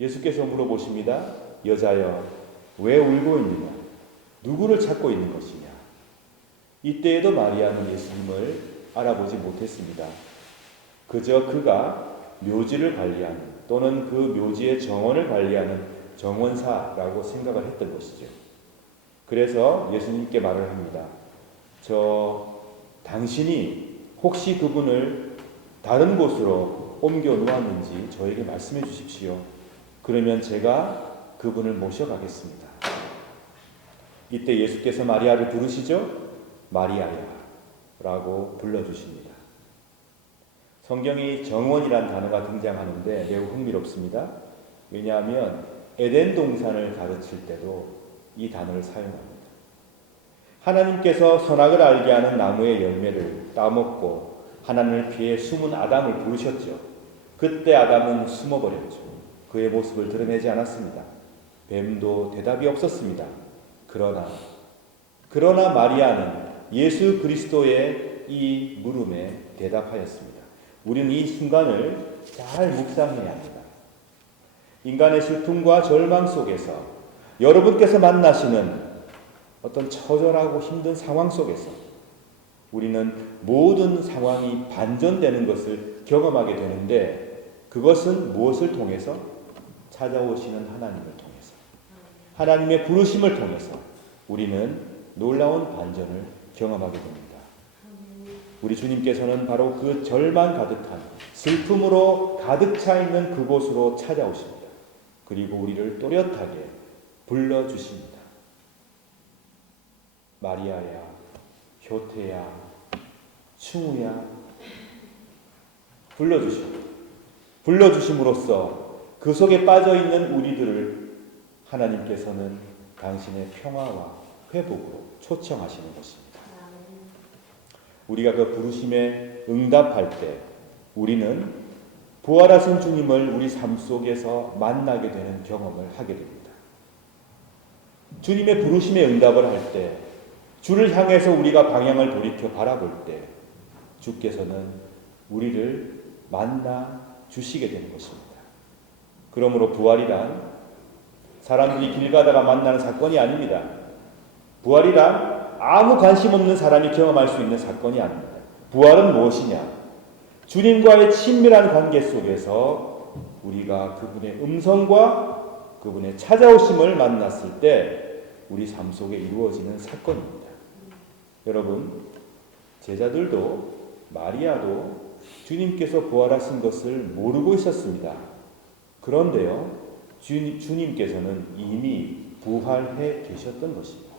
예수께서 물어보십니다. 여자여, 왜 울고 있느냐? 누구를 찾고 있는 것이냐? 이때에도 마리아는 예수님을 알아보지 못했습니다. 그저 그가 묘지를 관리하는 또는 그 묘지의 정원을 관리하는 정원사라고 생각을 했던 것이죠. 그래서 예수님께 말을 합니다. 당신이 혹시 그분을 다른 곳으로 옮겨 놓았는지 저에게 말씀해 주십시오. 그러면 제가 그분을 모셔가겠습니다. 이때 예수께서 마리아를 부르시죠. 마리아야 라고 불러주십니다. 성경이 정원이란 단어가 등장하는데 매우 흥미롭습니다. 왜냐하면 에덴 동산을 가르칠 때도 이 단어를 사용합니다. 하나님께서 선악을 알게 하는 나무의 열매를 따먹고 하나님을 피해 숨은 아담을 부르셨죠. 그때 아담은 숨어버렸죠. 그의 모습을 드러내지 않았습니다. 뱀도 대답이 없었습니다. 그러나 마리아는 예수 그리스도의 이 물음에 대답하였습니다. 우리는 이 순간을 잘 묵상해야 합니다. 인간의 슬픔과 절망 속에서 여러분께서 만나시는 어떤 처절하고 힘든 상황 속에서 우리는 모든 상황이 반전되는 것을 경험하게 되는데 그것은 무엇을 통해서? 찾아오시는 하나님을 통해서, 하나님의 부르심을 통해서 우리는 놀라운 반전을 경험하게 됩니다. 우리 주님께서는 바로 그 절망 가득한 슬픔으로 가득 차 있는 그곳으로 찾아오십니다. 그리고 우리를 또렷하게 불러주십니다. 마리아야, 효태야, 충우야, 불러주심으로써 그 속에 빠져있는 우리들을 하나님께서는 당신의 평화와 회복으로 초청하시는 것입니다. 우리가 그 부르심에 응답할 때 우리는 부활하신 주님을 우리 삶 속에서 만나게 되는 경험을 하게 됩니다. 주님의 부르심에 응답을 할 때, 주를 향해서 우리가 방향을 돌이켜 바라볼 때 주께서는 우리를 만나 주시게 되는 것입니다. 그러므로 부활이란 사람들이 길 가다가 만나는 사건이 아닙니다. 부활이란 아무 관심 없는 사람이 경험할 수 있는 사건이 아닙니다. 부활은 무엇이냐? 주님과의 친밀한 관계 속에서 우리가 그분의 음성과 그분의 찾아오심을 만났을 때 우리 삶 속에 이루어지는 사건입니다. 여러분, 제자들도 마리아도 주님께서 부활하신 것을 모르고 있었습니다. 그런데요, 주님께서는 이미 부활해 계셨던 것입니다.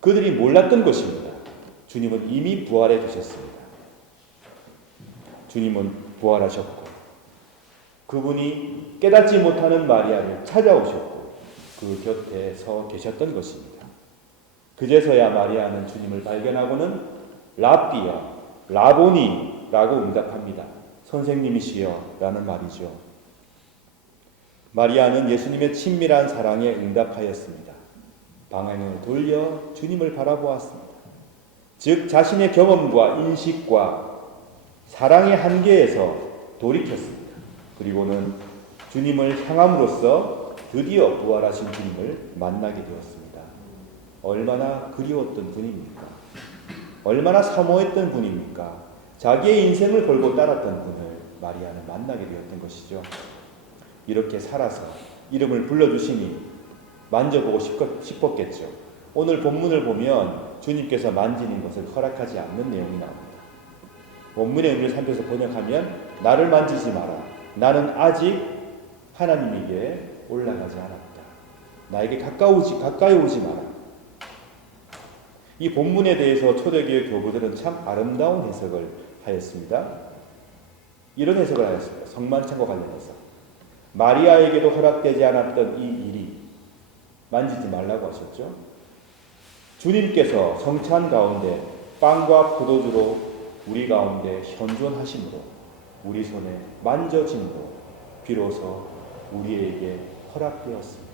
그들이 몰랐던 것입니다. 주님은 이미 부활해 계셨습니다. 주님은 부활하셨고 그분이 깨닫지 못하는 마리아를 찾아오셨고 그 곁에 서 계셨던 것입니다. 그제서야 마리아는 주님을 발견하고는 랍비여, 라보니라고 응답합니다. 선생님이시여 라는 말이죠. 마리아는 예수님의 친밀한 사랑에 응답하였습니다. 방향을 돌려 주님을 바라보았습니다. 즉 자신의 경험과 인식과 사랑의 한계에서 돌이켰습니다. 그리고는 주님을 향함으로써 드디어 부활하신 주님을 만나게 되었습니다. 얼마나 그리웠던 분입니까? 얼마나 사모했던 분입니까? 자기의 인생을 걸고 따랐던 분을 마리아는 만나게 되었던 것이죠. 이렇게 살아서 이름을 불러주시니 만져보고 싶었겠죠. 오늘 본문을 보면 주님께서 만지는 것을 허락하지 않는 내용이 나옵니다. 원문의 의미를 살펴서 번역하면 나를 만지지 마라. 나는 아직 하나님에게 올라가지 않았다. 나에게 가까이 오지 마라. 이 본문에 대해서 초대교회 교부들은 참 아름다운 해석을 하였습니다. 이런 해석을 하였습니다. 성만찬과 관련해서 마리아에게도 허락되지 않았던 이 일이 만지지 말라고 하셨죠. 주님께서 성찬 가운데 빵과 포도주로 우리 가운데 현존하심으로 우리 손에 만져짐으로 비로소 우리에게 허락되었습니다.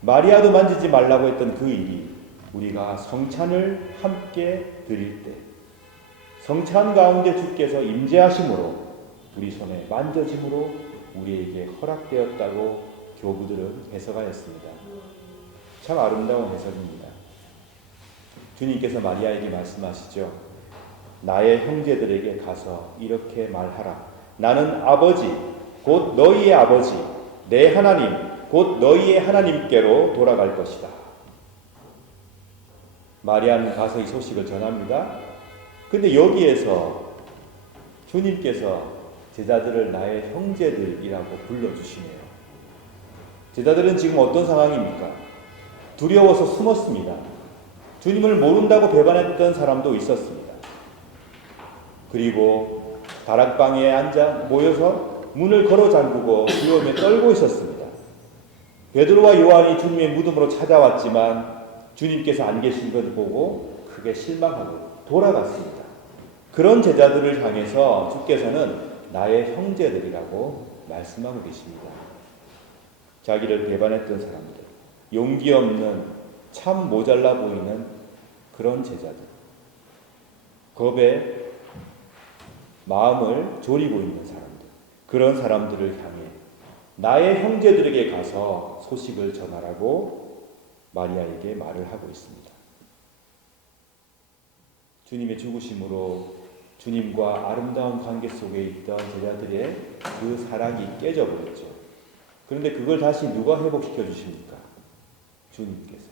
마리아도 만지지 말라고 했던 그 일이 우리가 성찬을 함께 드릴 때 성찬 가운데 주께서 임재하심으로 우리 손에 만져짐으로 우리에게 허락되었다고 교부들은 해석하였습니다. 참 아름다운 해석입니다. 주님께서 마리아에게 말씀하시죠. 나의 형제들에게 가서 이렇게 말하라. 나는 아버지 곧 너희의 아버지 내 하나님 곧 너희의 하나님께로 돌아갈 것이다. 마리아는 가서 이 소식을 전합니다. 근데 여기에서 주님께서 제자들을 나의 형제들이라고 불러주시네요. 제자들은 지금 어떤 상황입니까? 두려워서 숨었습니다. 주님을 모른다고 배반했던 사람도 있었습니다. 그리고 다락방에 앉아 모여서 문을 걸어 잠그고 두려움에 떨고 있었습니다. 베드로와 요한이 주님의 무덤으로 찾아왔지만 주님께서 안 계신 것을 보고 크게 실망하고 돌아갔습니다. 그런 제자들을 향해서 주께서는 나의 형제들이라고 말씀하고 계십니다. 자기를 배반했던 사람들, 용기 없는 참 모자라 보이는 그런 제자들, 겁에 마음을 졸이고 있는 사람들, 그런 사람들을 향해 나의 형제들에게 가서 소식을 전하라고 마리아에게 말을 하고 있습니다. 주님의 죽으심으로 주님과 아름다운 관계 속에 있던 제자들의 그 사랑이 깨져버렸죠. 그런데 그걸 다시 누가 회복시켜 주십니까? 주님께서.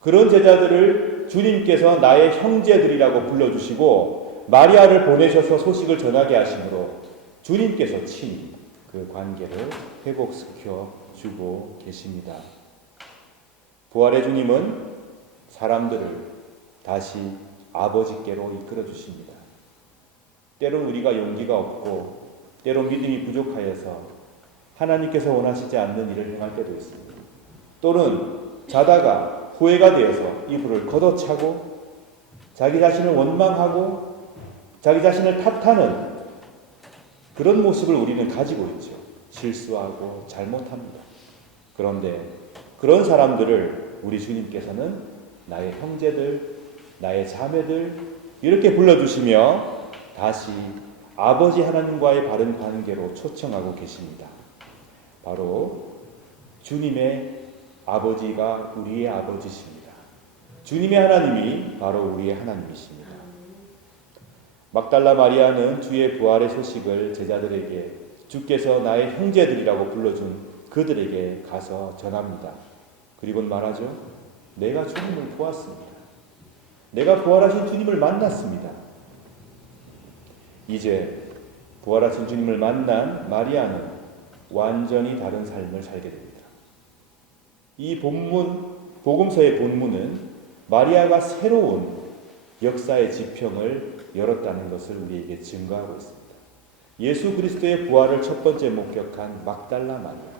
그런 제자들을 주님께서 나의 형제들이라고 불러주시고 마리아를 보내셔서 소식을 전하게 하심으로 주님께서 친히 그 관계를 회복시켜 주고 계십니다. 부활의 주님은 사람들을 다시 아버지께로 이끌어 주십니다. 때론 우리가 용기가 없고 때론 믿음이 부족하여서 하나님께서 원하시지 않는 일을 행할 때도 있습니다. 또는 자다가 후회가 되어서 이불을 걷어차고 자기 자신을 원망하고 자기 자신을 탓하는 그런 모습을 우리는 가지고 있죠. 실수하고 잘못합니다. 그런데 그런 사람들을 우리 주님께서는 나의 형제들, 나의 자매들 이렇게 불러주시며 다시 아버지 하나님과의 바른 관계로 초청하고 계십니다. 바로 주님의 아버지가 우리의 아버지십니다. 주님의 하나님이 바로 우리의 하나님이십니다. 막달라 마리아는 주의 부활의 소식을 제자들에게 주께서 나의 형제들이라고 불러준 그들에게 가서 전합니다. 그리고는 말하죠. 내가 주님을 보았습니다. 내가 부활하신 주님을 만났습니다. 이제 부활하신 주님을 만난 마리아는 완전히 다른 삶을 살게 됩니다. 이 복음서의 본문은 마리아가 새로운 역사의 지평을 열었다는 것을 우리에게 증거하고 있습니다. 예수 그리스도의 부활을 첫 번째 목격한 막달라 마리아.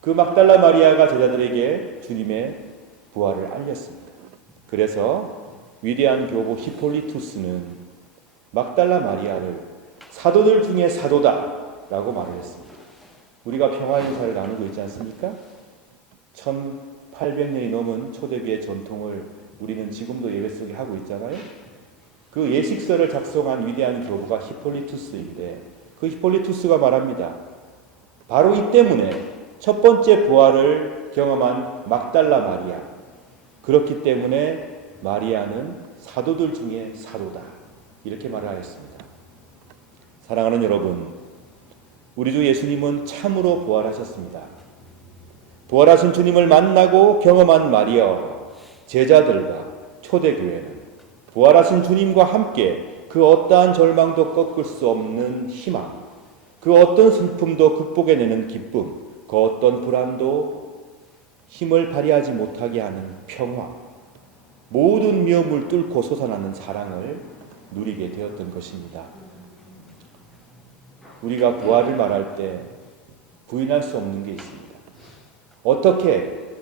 그 막달라 마리아가 제자들에게 주님의 부활을 알렸습니다. 그래서 위대한 교부 히폴리투스는 막달라 마리아를 사도들 중에 사도다라고 말을 했습니다. 우리가 평화유사를 나누고 있지 않습니까? 1800년이 넘은 초대교회 전통을 우리는 지금도 예배 속에 하고 있잖아요. 그 예식서를 작성한 위대한 교부가 히폴리투스인데 그 히폴리투스가 말합니다. 바로 이 때문에 첫 번째 부활을 경험한 막달라 마리아, 그렇기 때문에 마리아는 사도들 중에 사도다 이렇게 말을 하였습니다. 사랑하는 여러분, 우리 주 예수님은 참으로 부활하셨습니다. 부활하신 주님을 만나고 경험한 마리아와 제자들과 초대교회는 부활하신 주님과 함께 그 어떠한 절망도 꺾을 수 없는 희망, 그 어떤 슬픔도 극복해내는 기쁨, 그 어떤 불안도 힘을 발휘하지 못하게 하는 평화, 모든 위험을 뚫고 솟아나는 사랑을 누리게 되었던 것입니다. 우리가 부활을 말할 때 부인할 수 없는 게 있습니다. 어떻게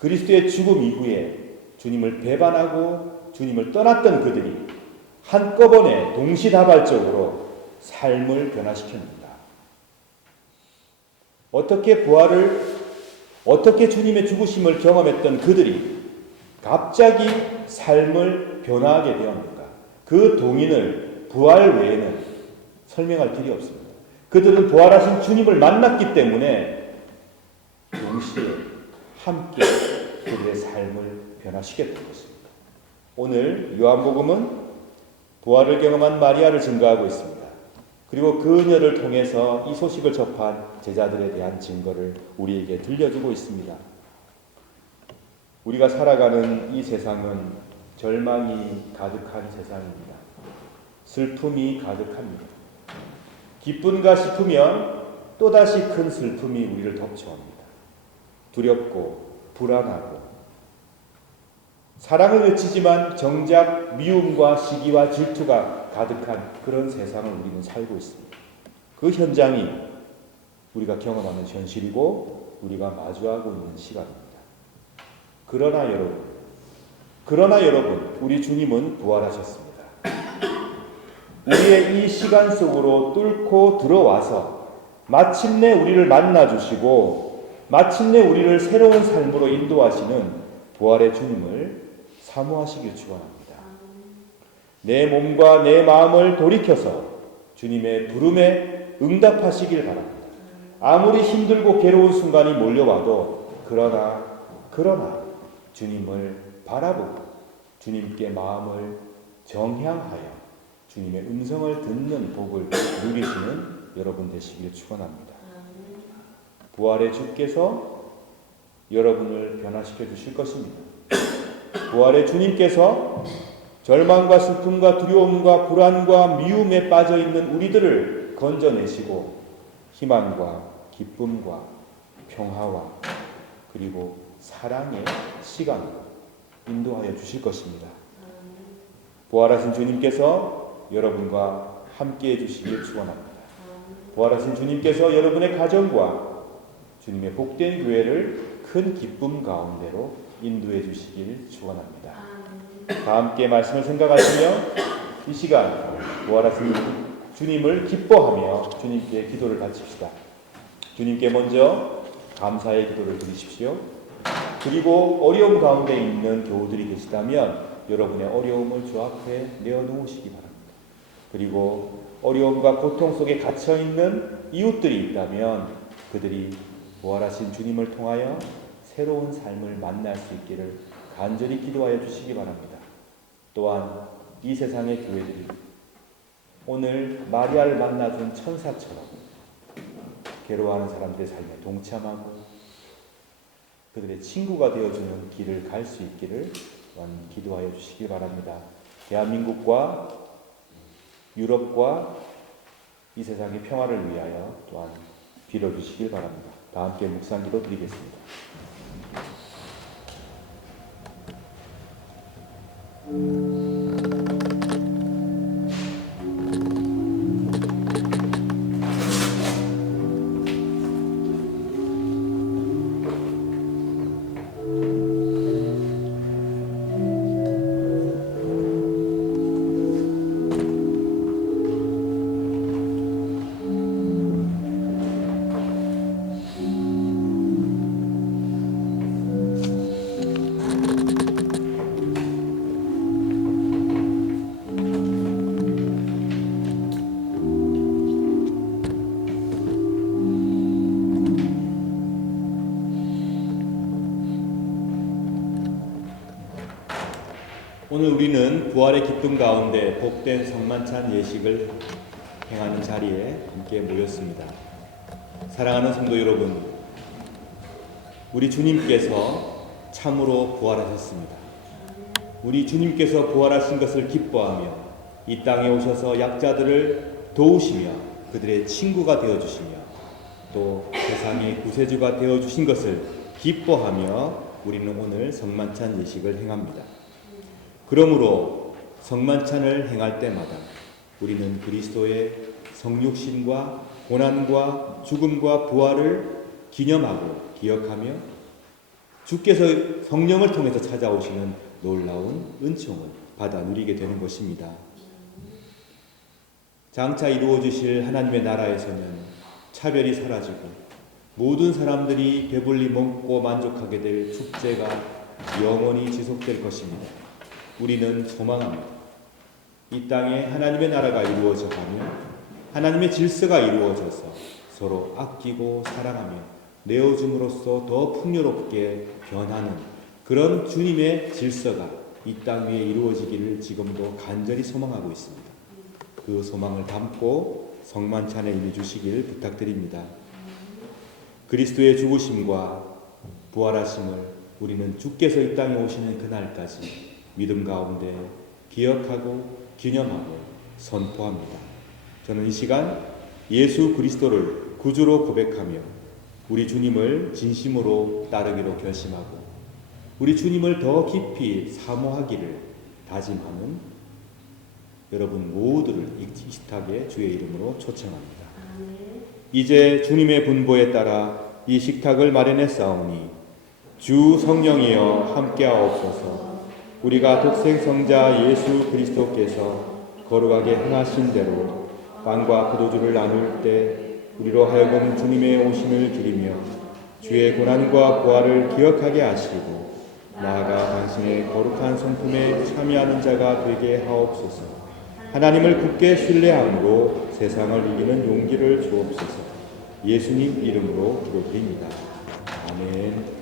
그리스도의 죽음 이후에 주님을 배반하고 주님을 떠났던 그들이 한꺼번에 동시다발적으로 삶을 변화시킵니다. 어떻게 주님의 죽으심을 경험했던 그들이 갑자기 삶을 변화하게 되었는가? 그 동인을 부활 외에는 설명할 길이 없습니다. 그들은 부활하신 주님을 만났기 때문에 동시에 함께 그들의 삶을 변화시켰던 것입니다. 오늘 요한복음은 부활을 경험한 마리아를 증거하고 있습니다. 그리고 그녀를 통해서 이 소식을 접한 제자들에 대한 증거를 우리에게 들려주고 있습니다. 우리가 살아가는 이 세상은 절망이 가득한 세상입니다. 슬픔이 가득합니다. 기쁜가 싶으면 또다시 큰 슬픔이 우리를 덮쳐옵니다. 두렵고 불안하고 사랑을 외치지만 정작 미움과 시기와 질투가 가득한 그런 세상을 우리는 살고 있습니다. 그 현장이 우리가 경험하는 현실이고 우리가 마주하고 있는 시간입니다. 그러나 여러분, 우리 주님은 부활하셨습니다. 우리의 이 시간 속으로 뚫고 들어와서 마침내 우리를 만나주시고 마침내 우리를 새로운 삶으로 인도하시는 부활의 주님을 사모하시길 축원합니다. 내 몸과 내 마음을 돌이켜서 주님의 부름에 응답하시길 바랍니다. 아무리 힘들고 괴로운 순간이 몰려와도 그러나 주님을 바라보고 주님께 마음을 정향하여 주님의 음성을 듣는 복을 누리시는 여러분 되시길 축원합니다. 부활의 주께서 여러분을 변화시켜 주실 것입니다. 부활의 주님께서 절망과 슬픔과 두려움과 불안과 미움에 빠져 있는 우리들을 건져내시고 희망과 기쁨과 평화와 그리고 사랑의 시간으로 인도하여 주실 것입니다. 부활하신 주님께서 여러분과 함께해 주시길 축원합니다. 부활하신 주님께서 여러분의 가정과 주님의 복된 교회를 큰 기쁨 가운데로 인도해 주시길 축원합니다. 다 함께 말씀을 생각하시며 이 시간 부활하신 주님을 기뻐하며 주님께 기도를 바칩시다. 주님께 먼저 감사의 기도를 드리십시오. 그리고 어려움 가운데 있는 교우들이 계시다면 여러분의 어려움을 주 앞에 내어놓으시기 바랍니다. 그리고 어려움과 고통 속에 갇혀있는 이웃들이 있다면 그들이 부활하신 주님을 통하여 새로운 삶을 만날 수 있기를 간절히 기도하여 주시기 바랍니다. 또한 이 세상의 교회들이 오늘 마리아를 만나준 천사처럼 괴로워하는 사람들의 삶에 동참하고 그들의 친구가 되어주는 길을 갈 수 있기를 기도하여 주시기 바랍니다. 대한민국과 유럽과 이 세상의 평화를 위하여 또한 빌어주시길 바랍니다. 다 함께 묵상기도 드리겠습니다. 오늘 우리는 부활의 기쁨 가운데 복된 성만찬 예식을 행하는 자리에 함께 모였습니다. 사랑하는 성도 여러분, 우리 주님께서 참으로 부활하셨습니다. 우리 주님께서 부활하신 것을 기뻐하며 이 땅에 오셔서 약자들을 도우시며 그들의 친구가 되어주시며 또 세상의 구세주가 되어주신 것을 기뻐하며 우리는 오늘 성만찬 예식을 행합니다. 그러므로 성만찬을 행할 때마다 우리는 그리스도의 성육신과 고난과 죽음과 부활을 기념하고 기억하며 주께서 성령을 통해서 찾아오시는 놀라운 은총을 받아 누리게 되는 것입니다. 장차 이루어 주실 하나님의 나라에서는 차별이 사라지고 모든 사람들이 배불리 먹고 만족하게 될 축제가 영원히 지속될 것입니다. 우리는 소망합니다. 이 땅에 하나님의 나라가 이루어져 가며 하나님의 질서가 이루어져서 서로 아끼고 사랑하며 내어줌으로써 더 풍요롭게 변하는 그런 주님의 질서가 이 땅 위에 이루어지기를 지금도 간절히 소망하고 있습니다. 그 소망을 담고 성만찬에 임해주시길 부탁드립니다. 그리스도의 죽으심과 부활하심을 우리는 주께서 이 땅에 오시는 그날까지 믿음 가운데 기억하고 기념하고 선포합니다. 저는 이 시간 예수 그리스도를 구주로 고백하며 우리 주님을 진심으로 따르기로 결심하고 우리 주님을 더 깊이 사모하기를 다짐하는 여러분 모두를 이 식탁에 주의 이름으로 초청합니다. 이제 주님의 분보에 따라 이 식탁을 마련했사오니 주 성령이여 함께하옵소서. 우리가 독생성자 예수 그리스도께서 거룩하게 행하신 대로 빵과 포도주를 나눌 때 우리로 하여금 주님의 오심을 기리며 주의 고난과 부활을 기억하게 하시고 나아가 당신의 거룩한 성품에 참여하는 자가 되게 하옵소서. 하나님을 굳게 신뢰함으로 세상을 이기는 용기를 주옵소서. 예수님 이름으로 기도드립니다. 아멘.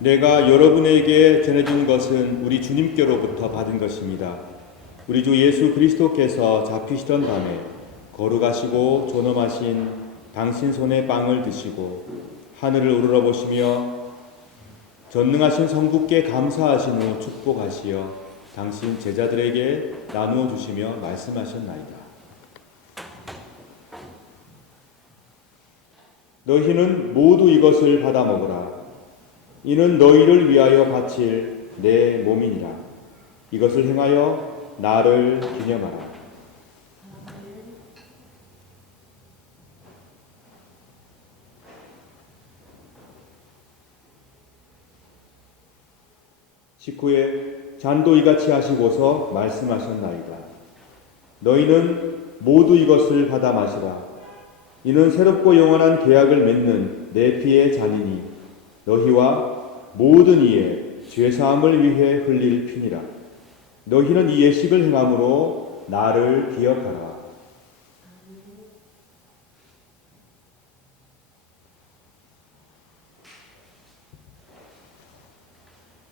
내가 여러분에게 전해준 것은 우리 주님께로부터 받은 것입니다. 우리 주 예수 그리스도께서 잡히시던 밤에 거룩하시고 존엄하신 당신 손에 빵을 드시고 하늘을 우러러보시며 전능하신 성부께 감사하신 후 축복하시어 당신 제자들에게 나누어 주시며 말씀하셨나이다. 너희는 모두 이것을 받아 먹으라. 이는 너희를 위하여 바칠 내 몸이니라. 이것을 행하여 나를 기념하라. 식후에 잔도 이같이 하시고서 말씀하셨나이다. 너희는 모두 이것을 받아 마시라. 이는 새롭고 영원한 계약을 맺는 내 피의 잔이니 너희와 모든 이의 죄사함을 위해 흘릴 피니라. 너희는 이 예식을 행함으로 나를 기억하라.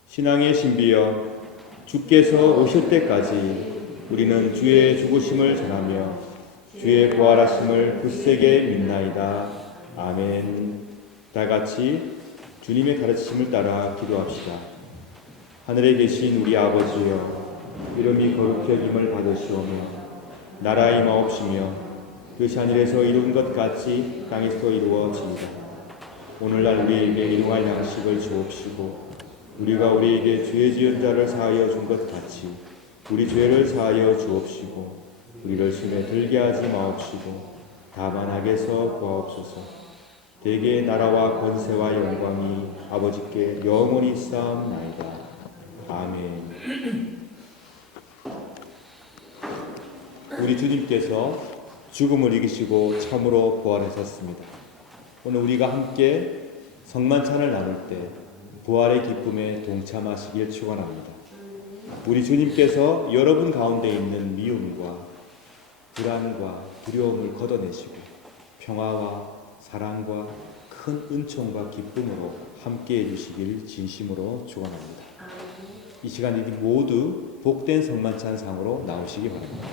신앙의 신비여, 주께서 오실 때까지 우리는 주의 죽으심을 전하며 주의 부활하심을 굳세게 믿나이다. 아멘. 다 같이 주님의 가르치심을 따라 기도합시다. 하늘에 계신 우리 아버지여, 이름이 거룩히 여김을 받으시오며 나라의 마옵시며 그것이 하늘에서 이룬 것 같이 땅에서 이루어지이다. 오늘날 우리에게 일용할 양식을 주옵시고 우리가 우리에게 죄 지은 자를 사하여 준 것 같이 우리 죄를 사하여 주옵시고 우리를 숨에 들게 하지 마옵시고 다만 악에서 구하옵소서. 대개의 나라와 권세와 영광이 아버지께 영원히 쌓옵나이다. 아멘. 우리 주님께서 죽음을 이기시고 참으로 부활하셨습니다. 오늘 우리가 함께 성만찬을 나눌 때 부활의 기쁨에 동참하시길 축원합니다. 우리 주님께서 여러분 가운데 있는 미움과 불안과 두려움을 걷어내시고 평화와 사랑과 큰 은총과 기쁨으로 함께 해주시길 진심으로 축원합니다. 이 시간 우리 모두 복된 성만찬상으로 나오시기 바랍니다.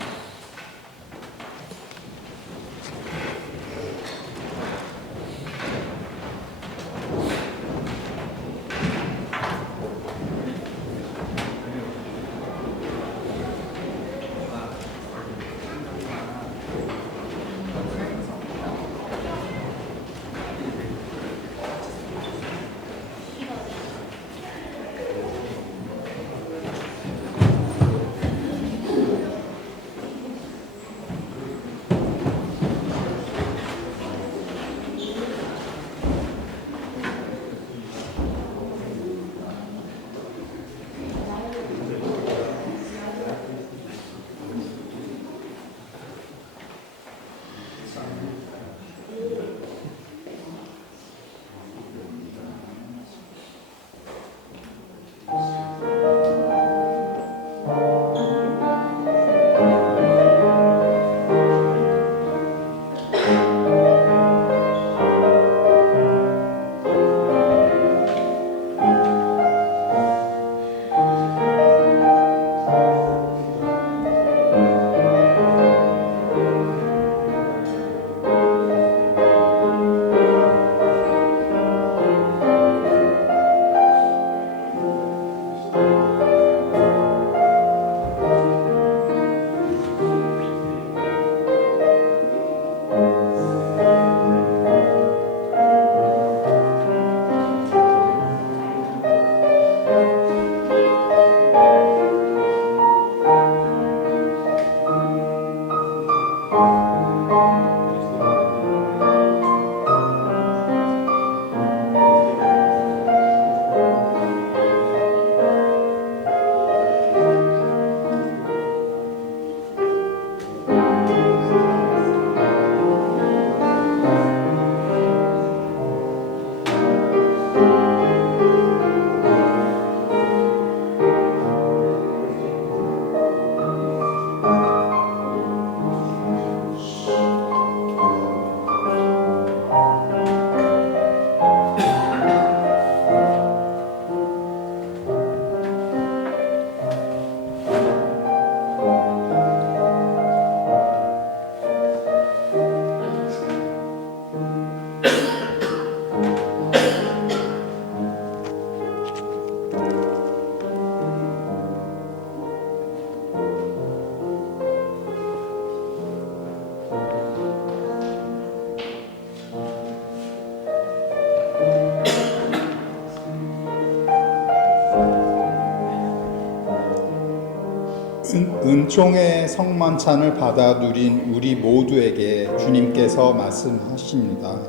은총의 성만찬을 받아 누린 우리 모두에게 주님께서 말씀하십니다.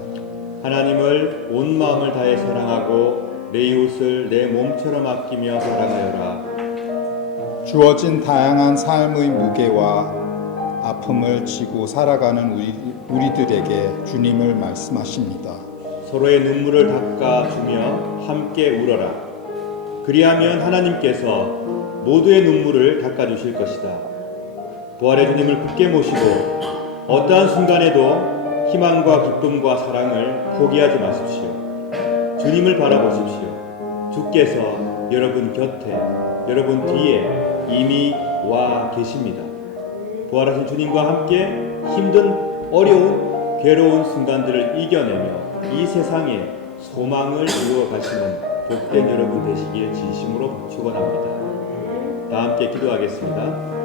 하나님을 온 마음을 다해 사랑하고 내 이웃을 내 몸처럼 아끼며 사랑하여라. 주어진 다양한 삶의 무게와 아픔을 지고 살아가는 우리들에게 주님을 말씀하십니다. 서로의 눈물을 닦아주며 함께 울어라. 그리하면 하나님께서 모두의 눈물을 닦아주실 것이다. 부활의 주님을 굳게 모시고 어떠한 순간에도 희망과 기쁨과 사랑을 포기하지 마십시오. 주님을 바라보십시오. 주께서 여러분 곁에, 여러분 뒤에 이미 와 계십니다. 부활하신 주님과 함께 힘든 어려운 괴로운 순간들을 이겨내며 이 세상에 소망을 이루어 가시는 복된 여러분 되시기에 진심으로 축원합니다. 다 함께 기도하겠습니다.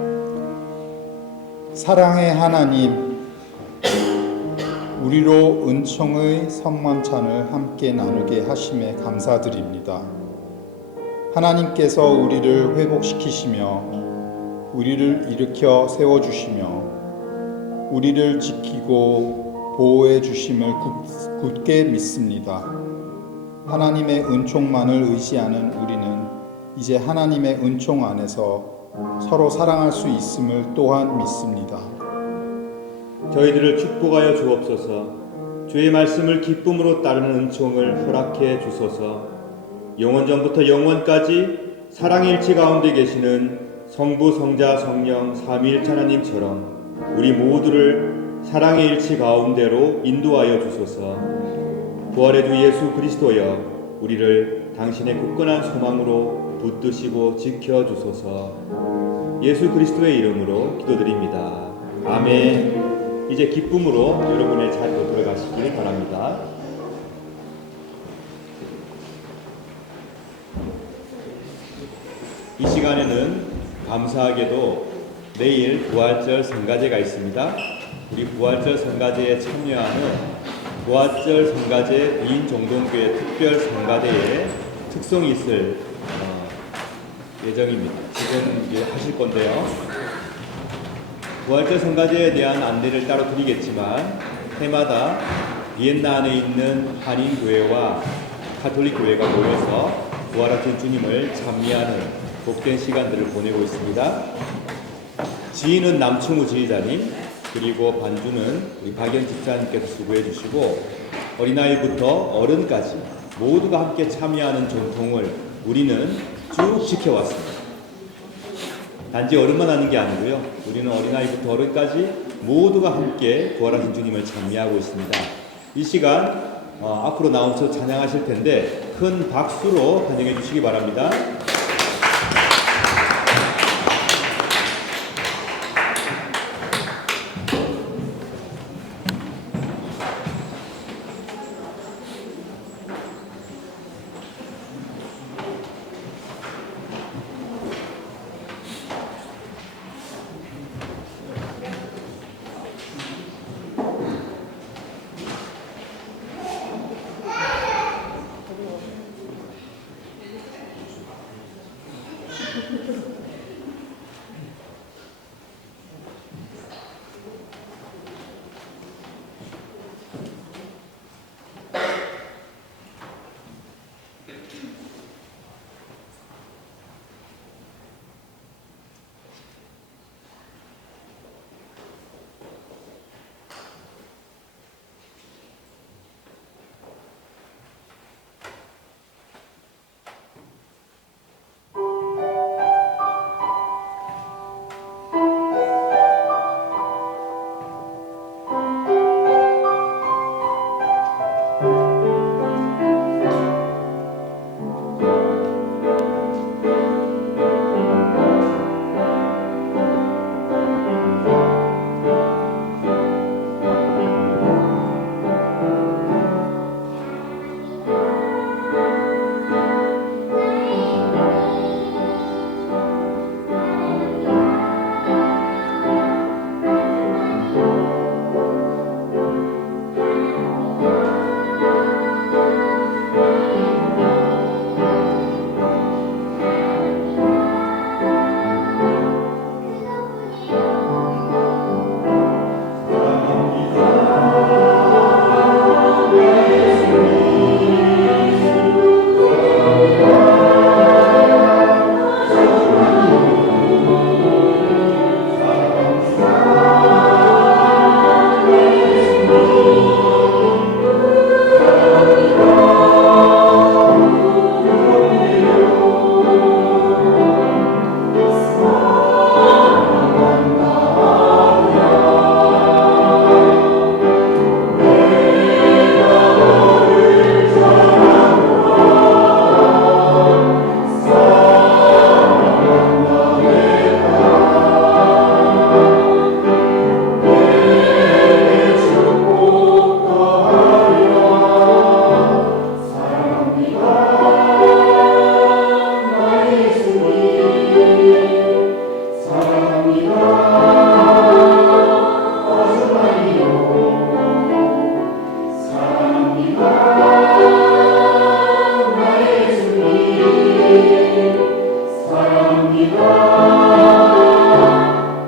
사랑의 하나님, 우리로 은총의 성만찬을 함께 나누게 하심에 감사드립니다. 하나님께서 우리를 회복시키시며 우리를 일으켜 세워주시며 우리를 지키고 보호해 주심을 굳게 믿습니다. 하나님의 은총만을 의지하는 우리는 이제 하나님의 은총 안에서 서로 사랑할 수 있음을 또한 믿습니다. 저희들을 축복하여 주옵소서. 주의 말씀을 기쁨으로 따르는 은총을 허락해 주소서. 영원전부터 영원까지 사랑의 일치 가운데 계시는 성부, 성자, 성령 삼위일체 하나님처럼 우리 모두를 사랑의 일치 가운데로 인도하여 주소서. 부활의 주 예수 그리스도여, 우리를 당신의 굳건한 소망으로 붙드시고 지켜주소서. 예수 그리스도의 이름으로 기도드립니다. 아멘. 이제 기쁨으로 여러분의 자리로 들어가시길 바랍니다. 이 시간에는 감사하게도 내일 부활절 성가제가 있습니다. 우리 부활절 성가제에 참여하는 부활절 성가제 비인종동교회 특별 성가대에 특송이 있을 예정입니다. 지금 하실 건데요. 부활절 성가제에 대한 안내를 따로 드리겠지만 해마다 비엔나 안에 있는 한인교회와 가톨릭교회가 모여서 부활하신 주님을 찬미하는 복된 시간들을 보내고 있습니다. 지휘는 남충우 지휘자님, 그리고 반주는 우리 박연 집사님께서 수고해 주시고 어린아이부터 어른까지 모두가 함께 참여하는 전통을 우리는 쭉 지켜왔습니다. 단지 어른만 하는 게 아니고요. 우리는 어린아이부터 어른까지 모두가 함께 부활하신 주님을 찬미하고 있습니다. 이 시간 앞으로 나오셔서 찬양하실 텐데 큰 박수로 환영해 주시기 바랍니다.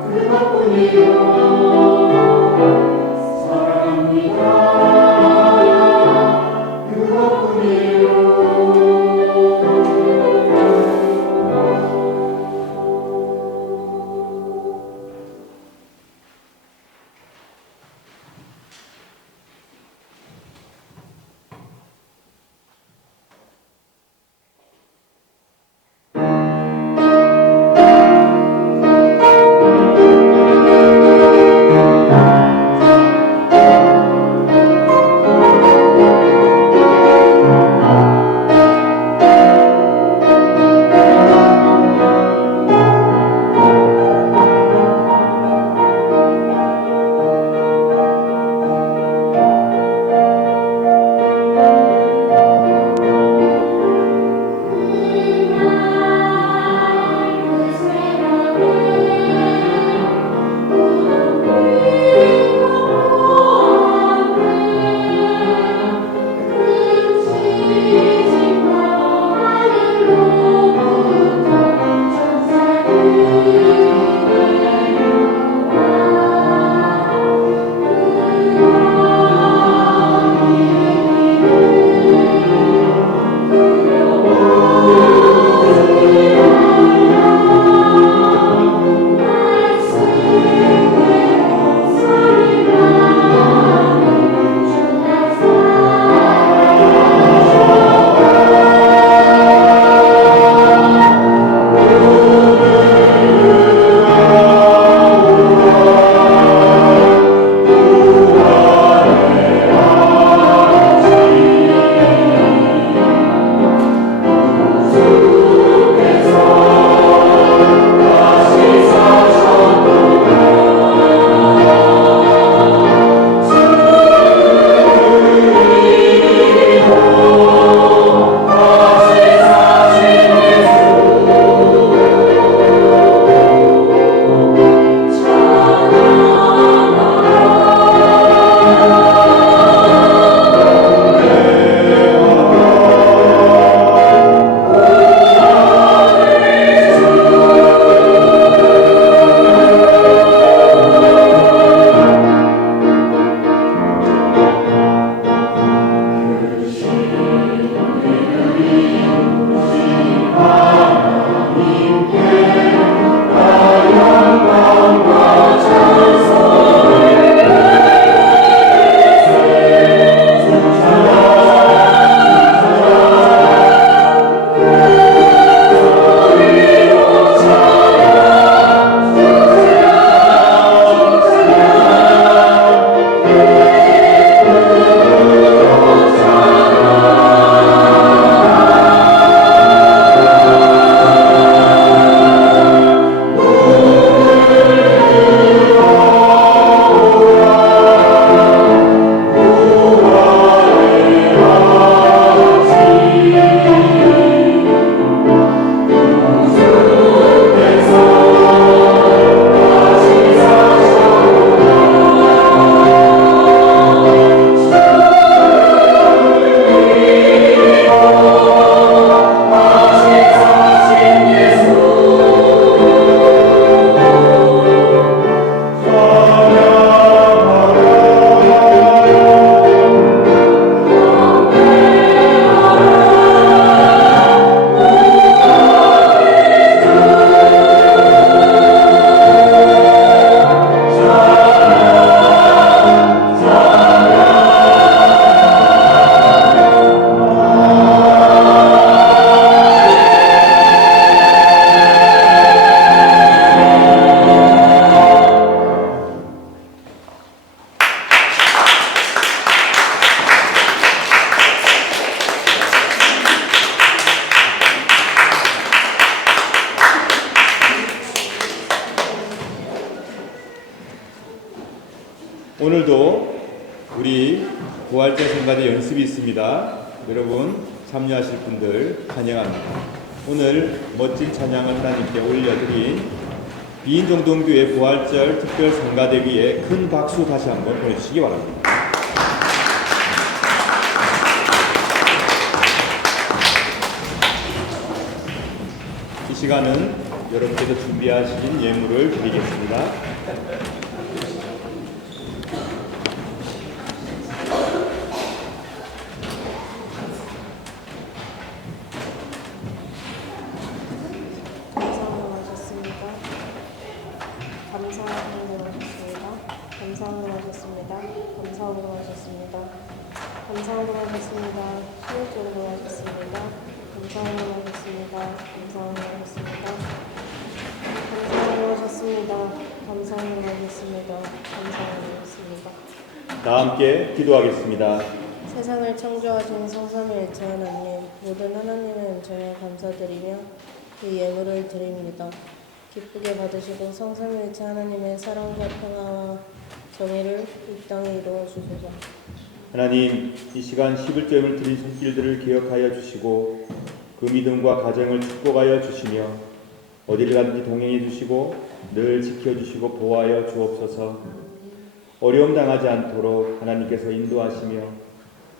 그것뿐이요 오늘도 우리 부활절 성가대 연습이 있습니다. 여러분 참여하실 분들 환영합니다. 오늘 멋진 찬양을 하나님께 올려드린 비인정동교회 부활절 특별 성가대 위에 큰 박수 다시 한번 보내주시기 바랍니다. 이 시간은 여러분께서 준비하신 예물을 드리겠습니다. 감사함을 하셨습니다. 감사함을 하셨습니다. 감사함을 하셨습니다. 감사함을 하셨습니다. 감사함을 하셨습니다. 신호적으로 하셨습니다. 감사함을 하셨습니다. 감사함을 하셨습니다. 감사함을 하셨습니다. 감사함을 하셨습니다. 감사함을 하셨습니다. 다 함께 기도하겠습니다. 세상을 창조하신 성삼위일체 하나님, 모든 하나님의 은총에 감사드리며 이 예물을 드립니다. 기쁘게 받으시고 성삼위일체 하나님의 사랑과 평화와 정의를 이 땅에 이루어 주소서. 하나님, 이 시간 11조임을 드린 손길들을 기억하여 주시고 그 믿음과 가정을 축복하여 주시며 어디를 가든지 동행해 주시고 늘 지켜주시고 보호하여 주옵소서. 어려움 당하지 않도록 하나님께서 인도하시며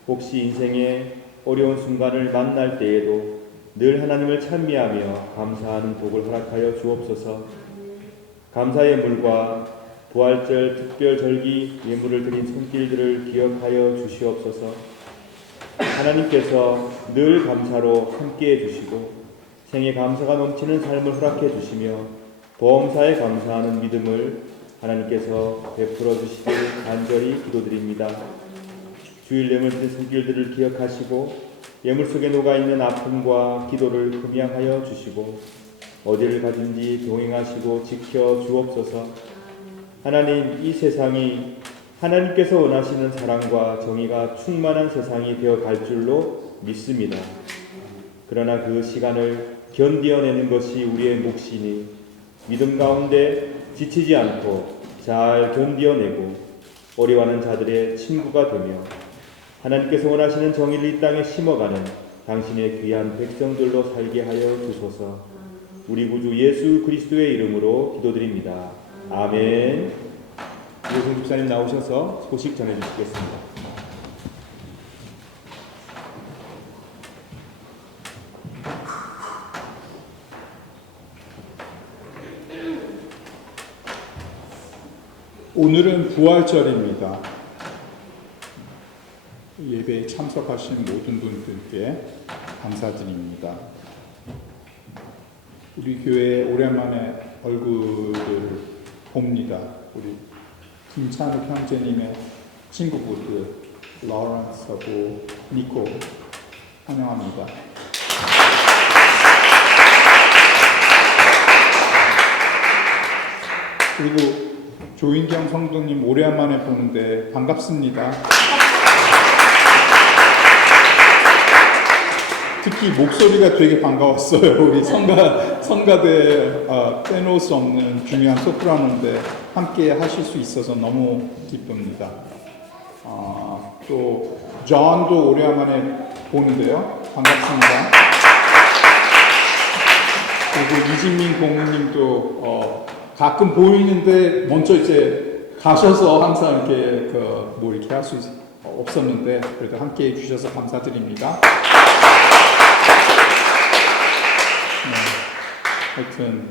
혹시 인생의 어려운 순간을 만날 때에도 늘 하나님을 찬미하며 감사하는 복을 허락하여 주옵소서. 감사의 물과 부활절 특별 절기 예물을 드린 손길들을 기억하여 주시옵소서. 하나님께서 늘 감사로 함께해 주시고 생에 감사가 넘치는 삶을 허락해 주시며 보험사에 감사하는 믿음을 하나님께서 베풀어 주시길 간절히 기도드립니다. 주일 예물 드린 손길들을 기억하시고 예물 속에 녹아있는 아픔과 기도를 금양하여 주시고 어디를 가든지 동행하시고 지켜 주옵소서. 하나님, 이 세상이 하나님께서 원하시는 사랑과 정의가 충만한 세상이 되어 갈 줄로 믿습니다. 그러나 그 시간을 견디어내는 것이 우리의 몫이니 믿음 가운데 지치지 않고 잘 견디어내고 어려워하는 자들의 친구가 되며 하나님께서 원하시는 정의를 이 땅에 심어가는 당신의 귀한 백성들로 살게 하여 주소서. 우리 구주 예수 그리스도의 이름으로 기도드립니다. 아멘. 이호승 집사님 나오셔서 소식 전해주시겠습니다. 오늘은 부활절입니다. 예배에 참석하신 모든 분들께 감사드립니다. 우리 교회 오랜만에 얼굴을 봅니다. 우리 김찬욱 형제님의 친구분들 로렌스하고 니코 환영합니다. 그리고 조인경 성도님 오랜만에 보는데 반갑습니다. 특히 목소리가 되게 반가웠어요. 우리 성가대 빼놓을 수 없는 중요한 소프라노인데 함께 하실 수 있어서 너무 기쁩니다. 또 존도 오랜만에 보는데요. 반갑습니다. 그리고 이진민 고모님도 가끔 보이는데 먼저 이제 가셔서 항상 이렇게 이렇게 할 수 없었는데 그래도 함께 해주셔서 감사드립니다. 하여튼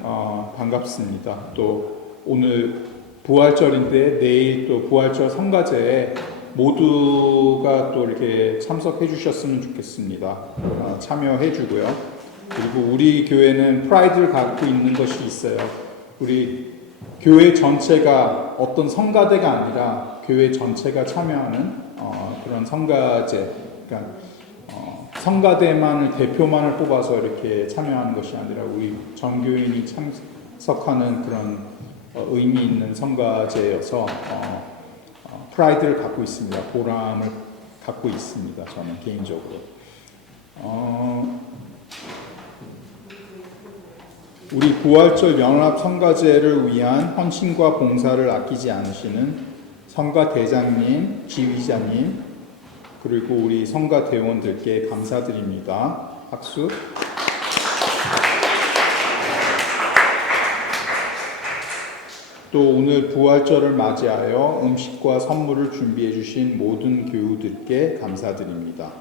반갑습니다. 또 오늘 부활절인데 내일 또 부활절 성가제에 모두가 또 이렇게 참석해 주셨으면 좋겠습니다. 참여해 주고요. 그리고 우리 교회는 프라이드를 갖고 있는 것이 있어요. 우리 교회 전체가 어떤 성가대가 아니라 교회 전체가 참여하는 그런 성가제, 그러니까 성가대만을 대표만을 뽑아서 이렇게 참여하는 것이 아니라 우리 전교인이 참석하는 그런 의미 있는 성가제여서 프라이드를 갖고 있습니다. 보람을 갖고 있습니다. 저는 개인적으로. 우리 부활절 연합 성가제를 위한 헌신과 봉사를 아끼지 않으시는 성가 대장님, 지휘자님, 그리고 우리 성가 대원들께 감사드립니다. 박수. 또 오늘 부활절을 맞이하여 음식과 선물을 준비해 주신 모든 교우들께 감사드립니다.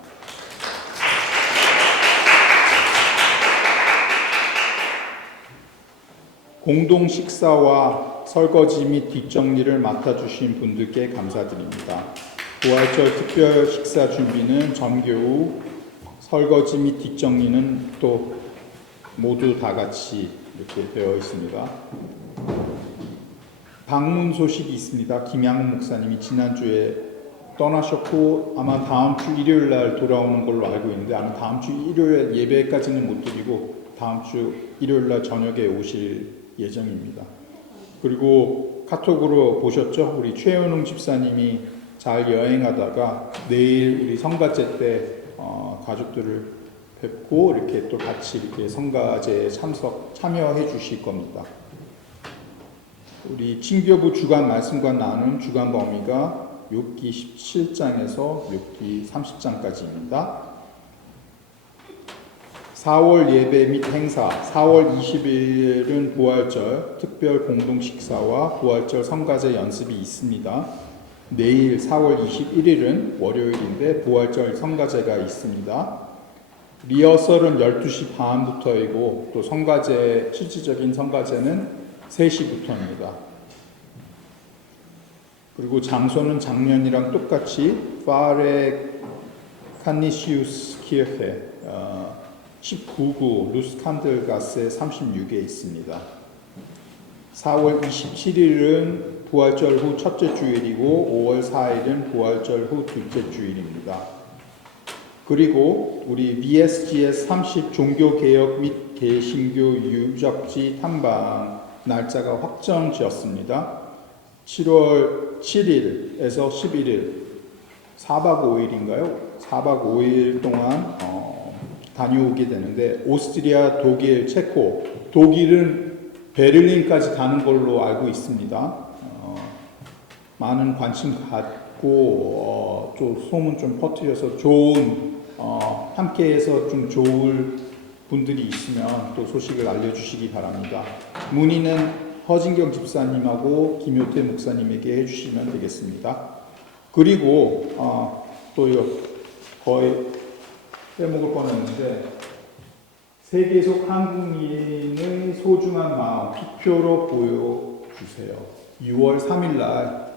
공동 식사와 설거지 및 뒷정리를 맡아주신 분들께 감사드립니다. 부활절 특별 식사 준비는 전교우, 설거지 및 뒷정리는 또 모두 다 같이 이렇게 되어 있습니다. 방문 소식이 있습니다. 김양훈 목사님이 지난주에 떠나셨고 아마 다음 주 일요일 날 돌아오는 걸로 알고 있는데 아마 다음 주 일요일 예배까지는 못 드리고 다음 주 일요일 날 저녁에 오실 예정입니다. 그리고 카톡으로 보셨죠? 우리 최현웅 집사님이 잘 여행하다가 내일 우리 성가제 때 가족들을 뵙고 이렇게 또 같이 이렇게 성가제에 참여해 주실 겁니다. 우리 친교부 주간 말씀과 나눈 주간 범위가 욥기 17장에서 욥기 30장까지입니다. 4월 예배 및 행사, 4월 20일은 부활절 특별 공동 식사와 부활절 성가제 연습이 있습니다. 내일 4월 21일은 월요일인데 부활절 성가제가 있습니다. 리허설은 12시 반부터이고 또 성가제, 실질적인 성가제는 3시부터입니다. 그리고 장소는 작년이랑 똑같이 파레 카니시우스 키르헤 19구 루스칸들가스의 36에 있습니다. 4월 27일은 부활절 후 첫째 주일이고 5월 4일은 부활절 후 둘째 주일입니다. 그리고 우리 VSGS 30 종교개혁 및 개신교 유적지 탐방 날짜가 확정되었습니다. 7월 7일에서 11일 4박 5일인가요? 4박 5일 동안 다녀오게 되는데 오스트리아, 독일, 체코, 독일은 베를린까지 가는 걸로 알고 있습니다. 많은 관심 갖고 또 소문 좀 퍼뜨려서 좋은 함께해서 좀 좋을 분들이 있으면 또 소식을 알려주시기 바랍니다. 문의는 허진경 집사님하고 김효태 목사님에게 해주시면 되겠습니다. 그리고 또 거의 빼먹을 뻔했는데 세계속 한국인의 소중한 마음 투표로 보여주세요. 6월 3일날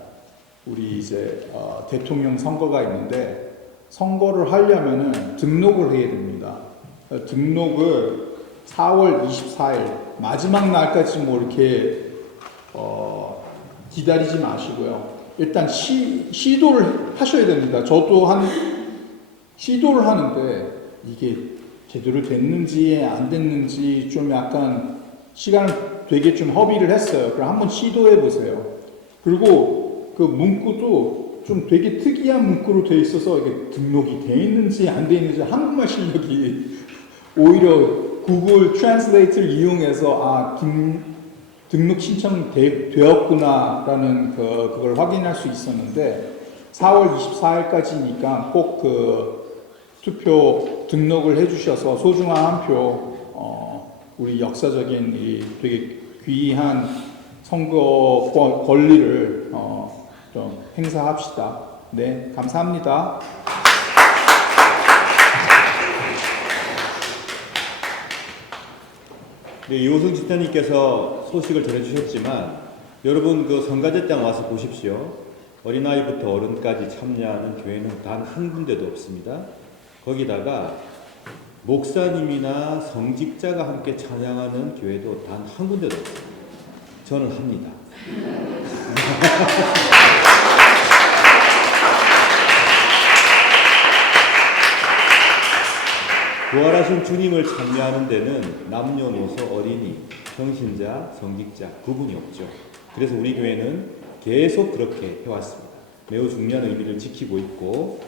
우리 이제 대통령 선거가 있는데 선거를 하려면은 등록을 해야 됩니다. 등록을 4월 24일 마지막 날까지 뭐 이렇게 기다리지 마시고요. 일단 시도를 하셔야 됩니다. 저도 시도를 하는데 이게 제대로 됐는지 안 됐는지 좀 약간 시간을 되게 좀 허비를 했어요. 그럼 한번 시도해 보세요. 그리고 그 문구도 좀 되게 특이한 문구로 되어 있어서 이게 등록이 돼 있는지 안 돼 있는지 한국말 실력이 오히려 구글 트랜슬레이트를 이용해서 등록 신청 되었구나라는 그걸 확인할 수 있었는데 4월 24일까지니까 꼭 그 투표 등록을 해주셔서 소중한 한 표 우리 역사적인 이 되게 귀한 선거 권리를 좀 행사합시다. 네, 감사합니다. 네, 이호성 집사님께서 소식을 전해주셨지만 여러분 그 성가제장 와서 보십시오. 어린아이부터 어른까지 참여하는 교회는 단 한 군데도 없습니다. 거기다가 목사님이나 성직자가 함께 찬양하는 교회도 단 한 군데도 없습니다. 저는 합니다. 부활하신 주님을 참여하는 데는 남녀노소 어린이, 성신자, 성직자 구분이 없죠. 그래서 우리 교회는 계속 그렇게 해왔습니다. 매우 중요한 의미를 지키고 있고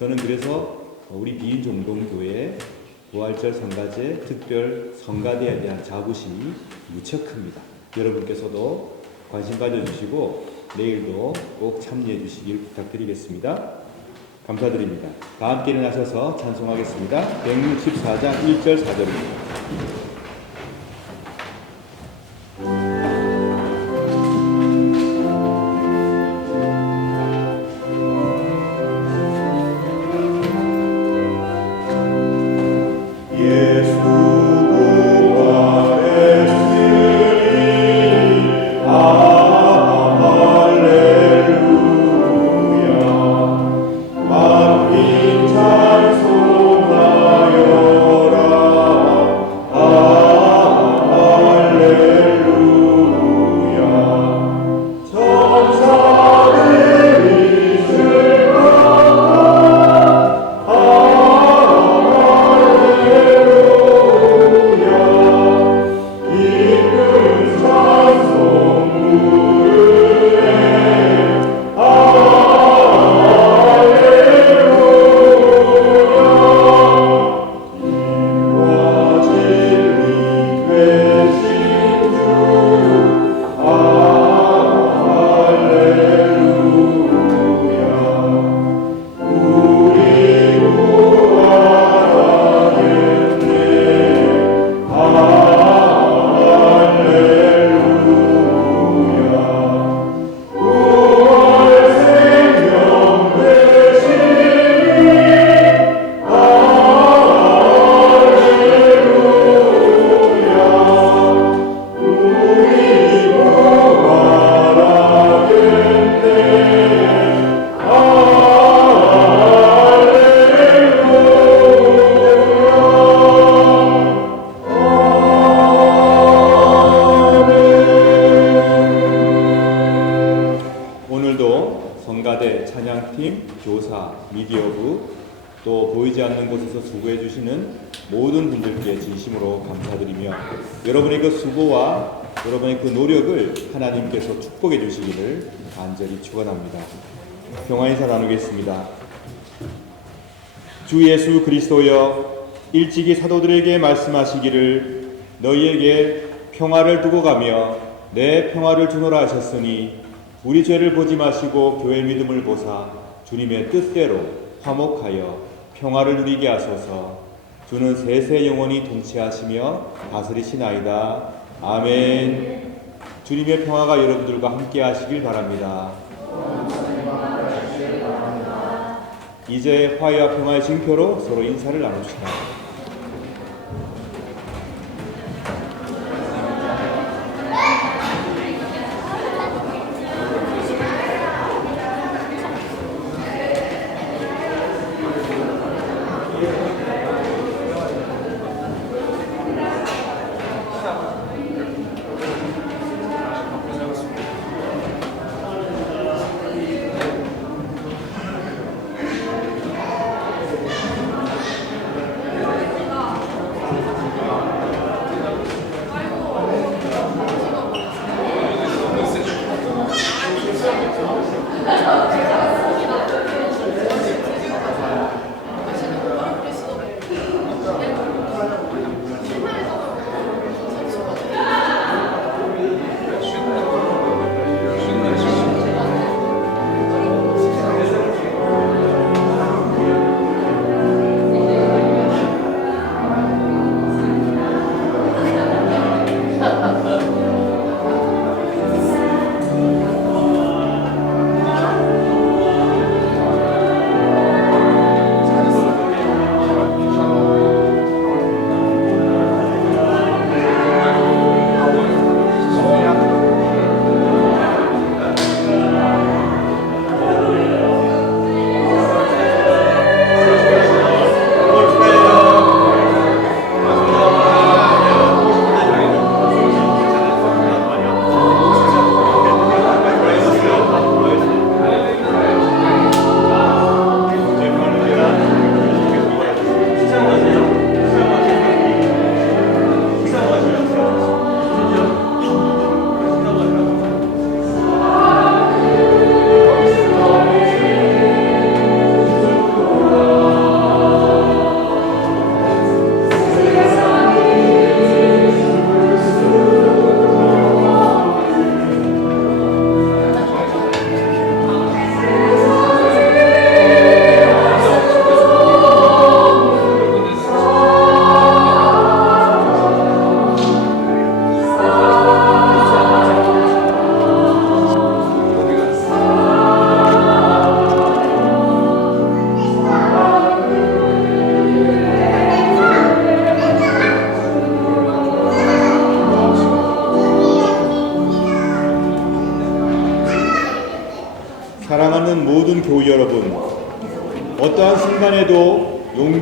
저는 그래서 우리 비인종동교회 부활절 성가제 특별 성가대에 대한 자부심이 무척 큽니다. 여러분께서도 관심 가져주시고 내일도 꼭 참여해 주시길 부탁드리겠습니다. 감사드립니다. 다 함께 일어나셔서 찬송하겠습니다. 164장 1절 4절입니다. 모든 분들께 진심으로 감사드리며 여러분의 그 수고와 여러분의 그 노력을 하나님께서 축복해 주시기를 간절히 축원합니다. 평화 인사 나누겠습니다. 주 예수 그리스도여, 일찍이 사도들에게 말씀하시기를 너희에게 평화를 두고 가며 내 평화를 주노라 하셨으니 우리 죄를 보지 마시고 교회 믿음을 보사 주님의 뜻대로 화목하여 평화를 누리게 하소서. 주는 세세 영원히 통치하시며 다스리시나이다. 아멘. 주님의 평화가 여러분들과 함께 하시길 바랍니다. 이제 화해와 평화의 징표로 서로 인사를 나눕시다.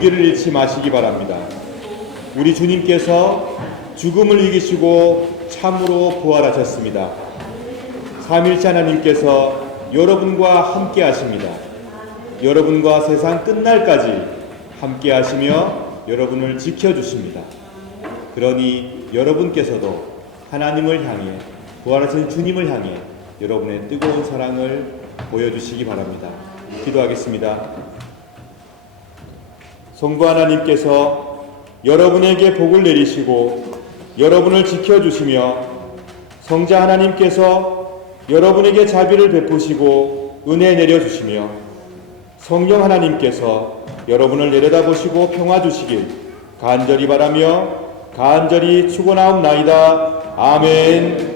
용기를 잃지 마시기 바랍니다. 우리 주님께서 죽음을 이기시고 참으로 부활하셨습니다. 삼일째 하나님께서 여러분과 함께 하십니다. 여러분과 세상 끝날까지 함께 하시며 여러분을 지켜주십니다. 그러니 여러분께서도 하나님을 향해, 부활하신 주님을 향해 여러분의 뜨거운 사랑을 보여주시기 바랍니다. 기도하겠습니다. 성부 하나님께서 여러분에게 복을 내리시고 여러분을 지켜주시며 성자 하나님께서 여러분에게 자비를 베푸시고 은혜 내려주시며 성령 하나님께서 여러분을 내려다보시고 평화 주시길 간절히 바라며 간절히 축원하옵나이다. 아멘.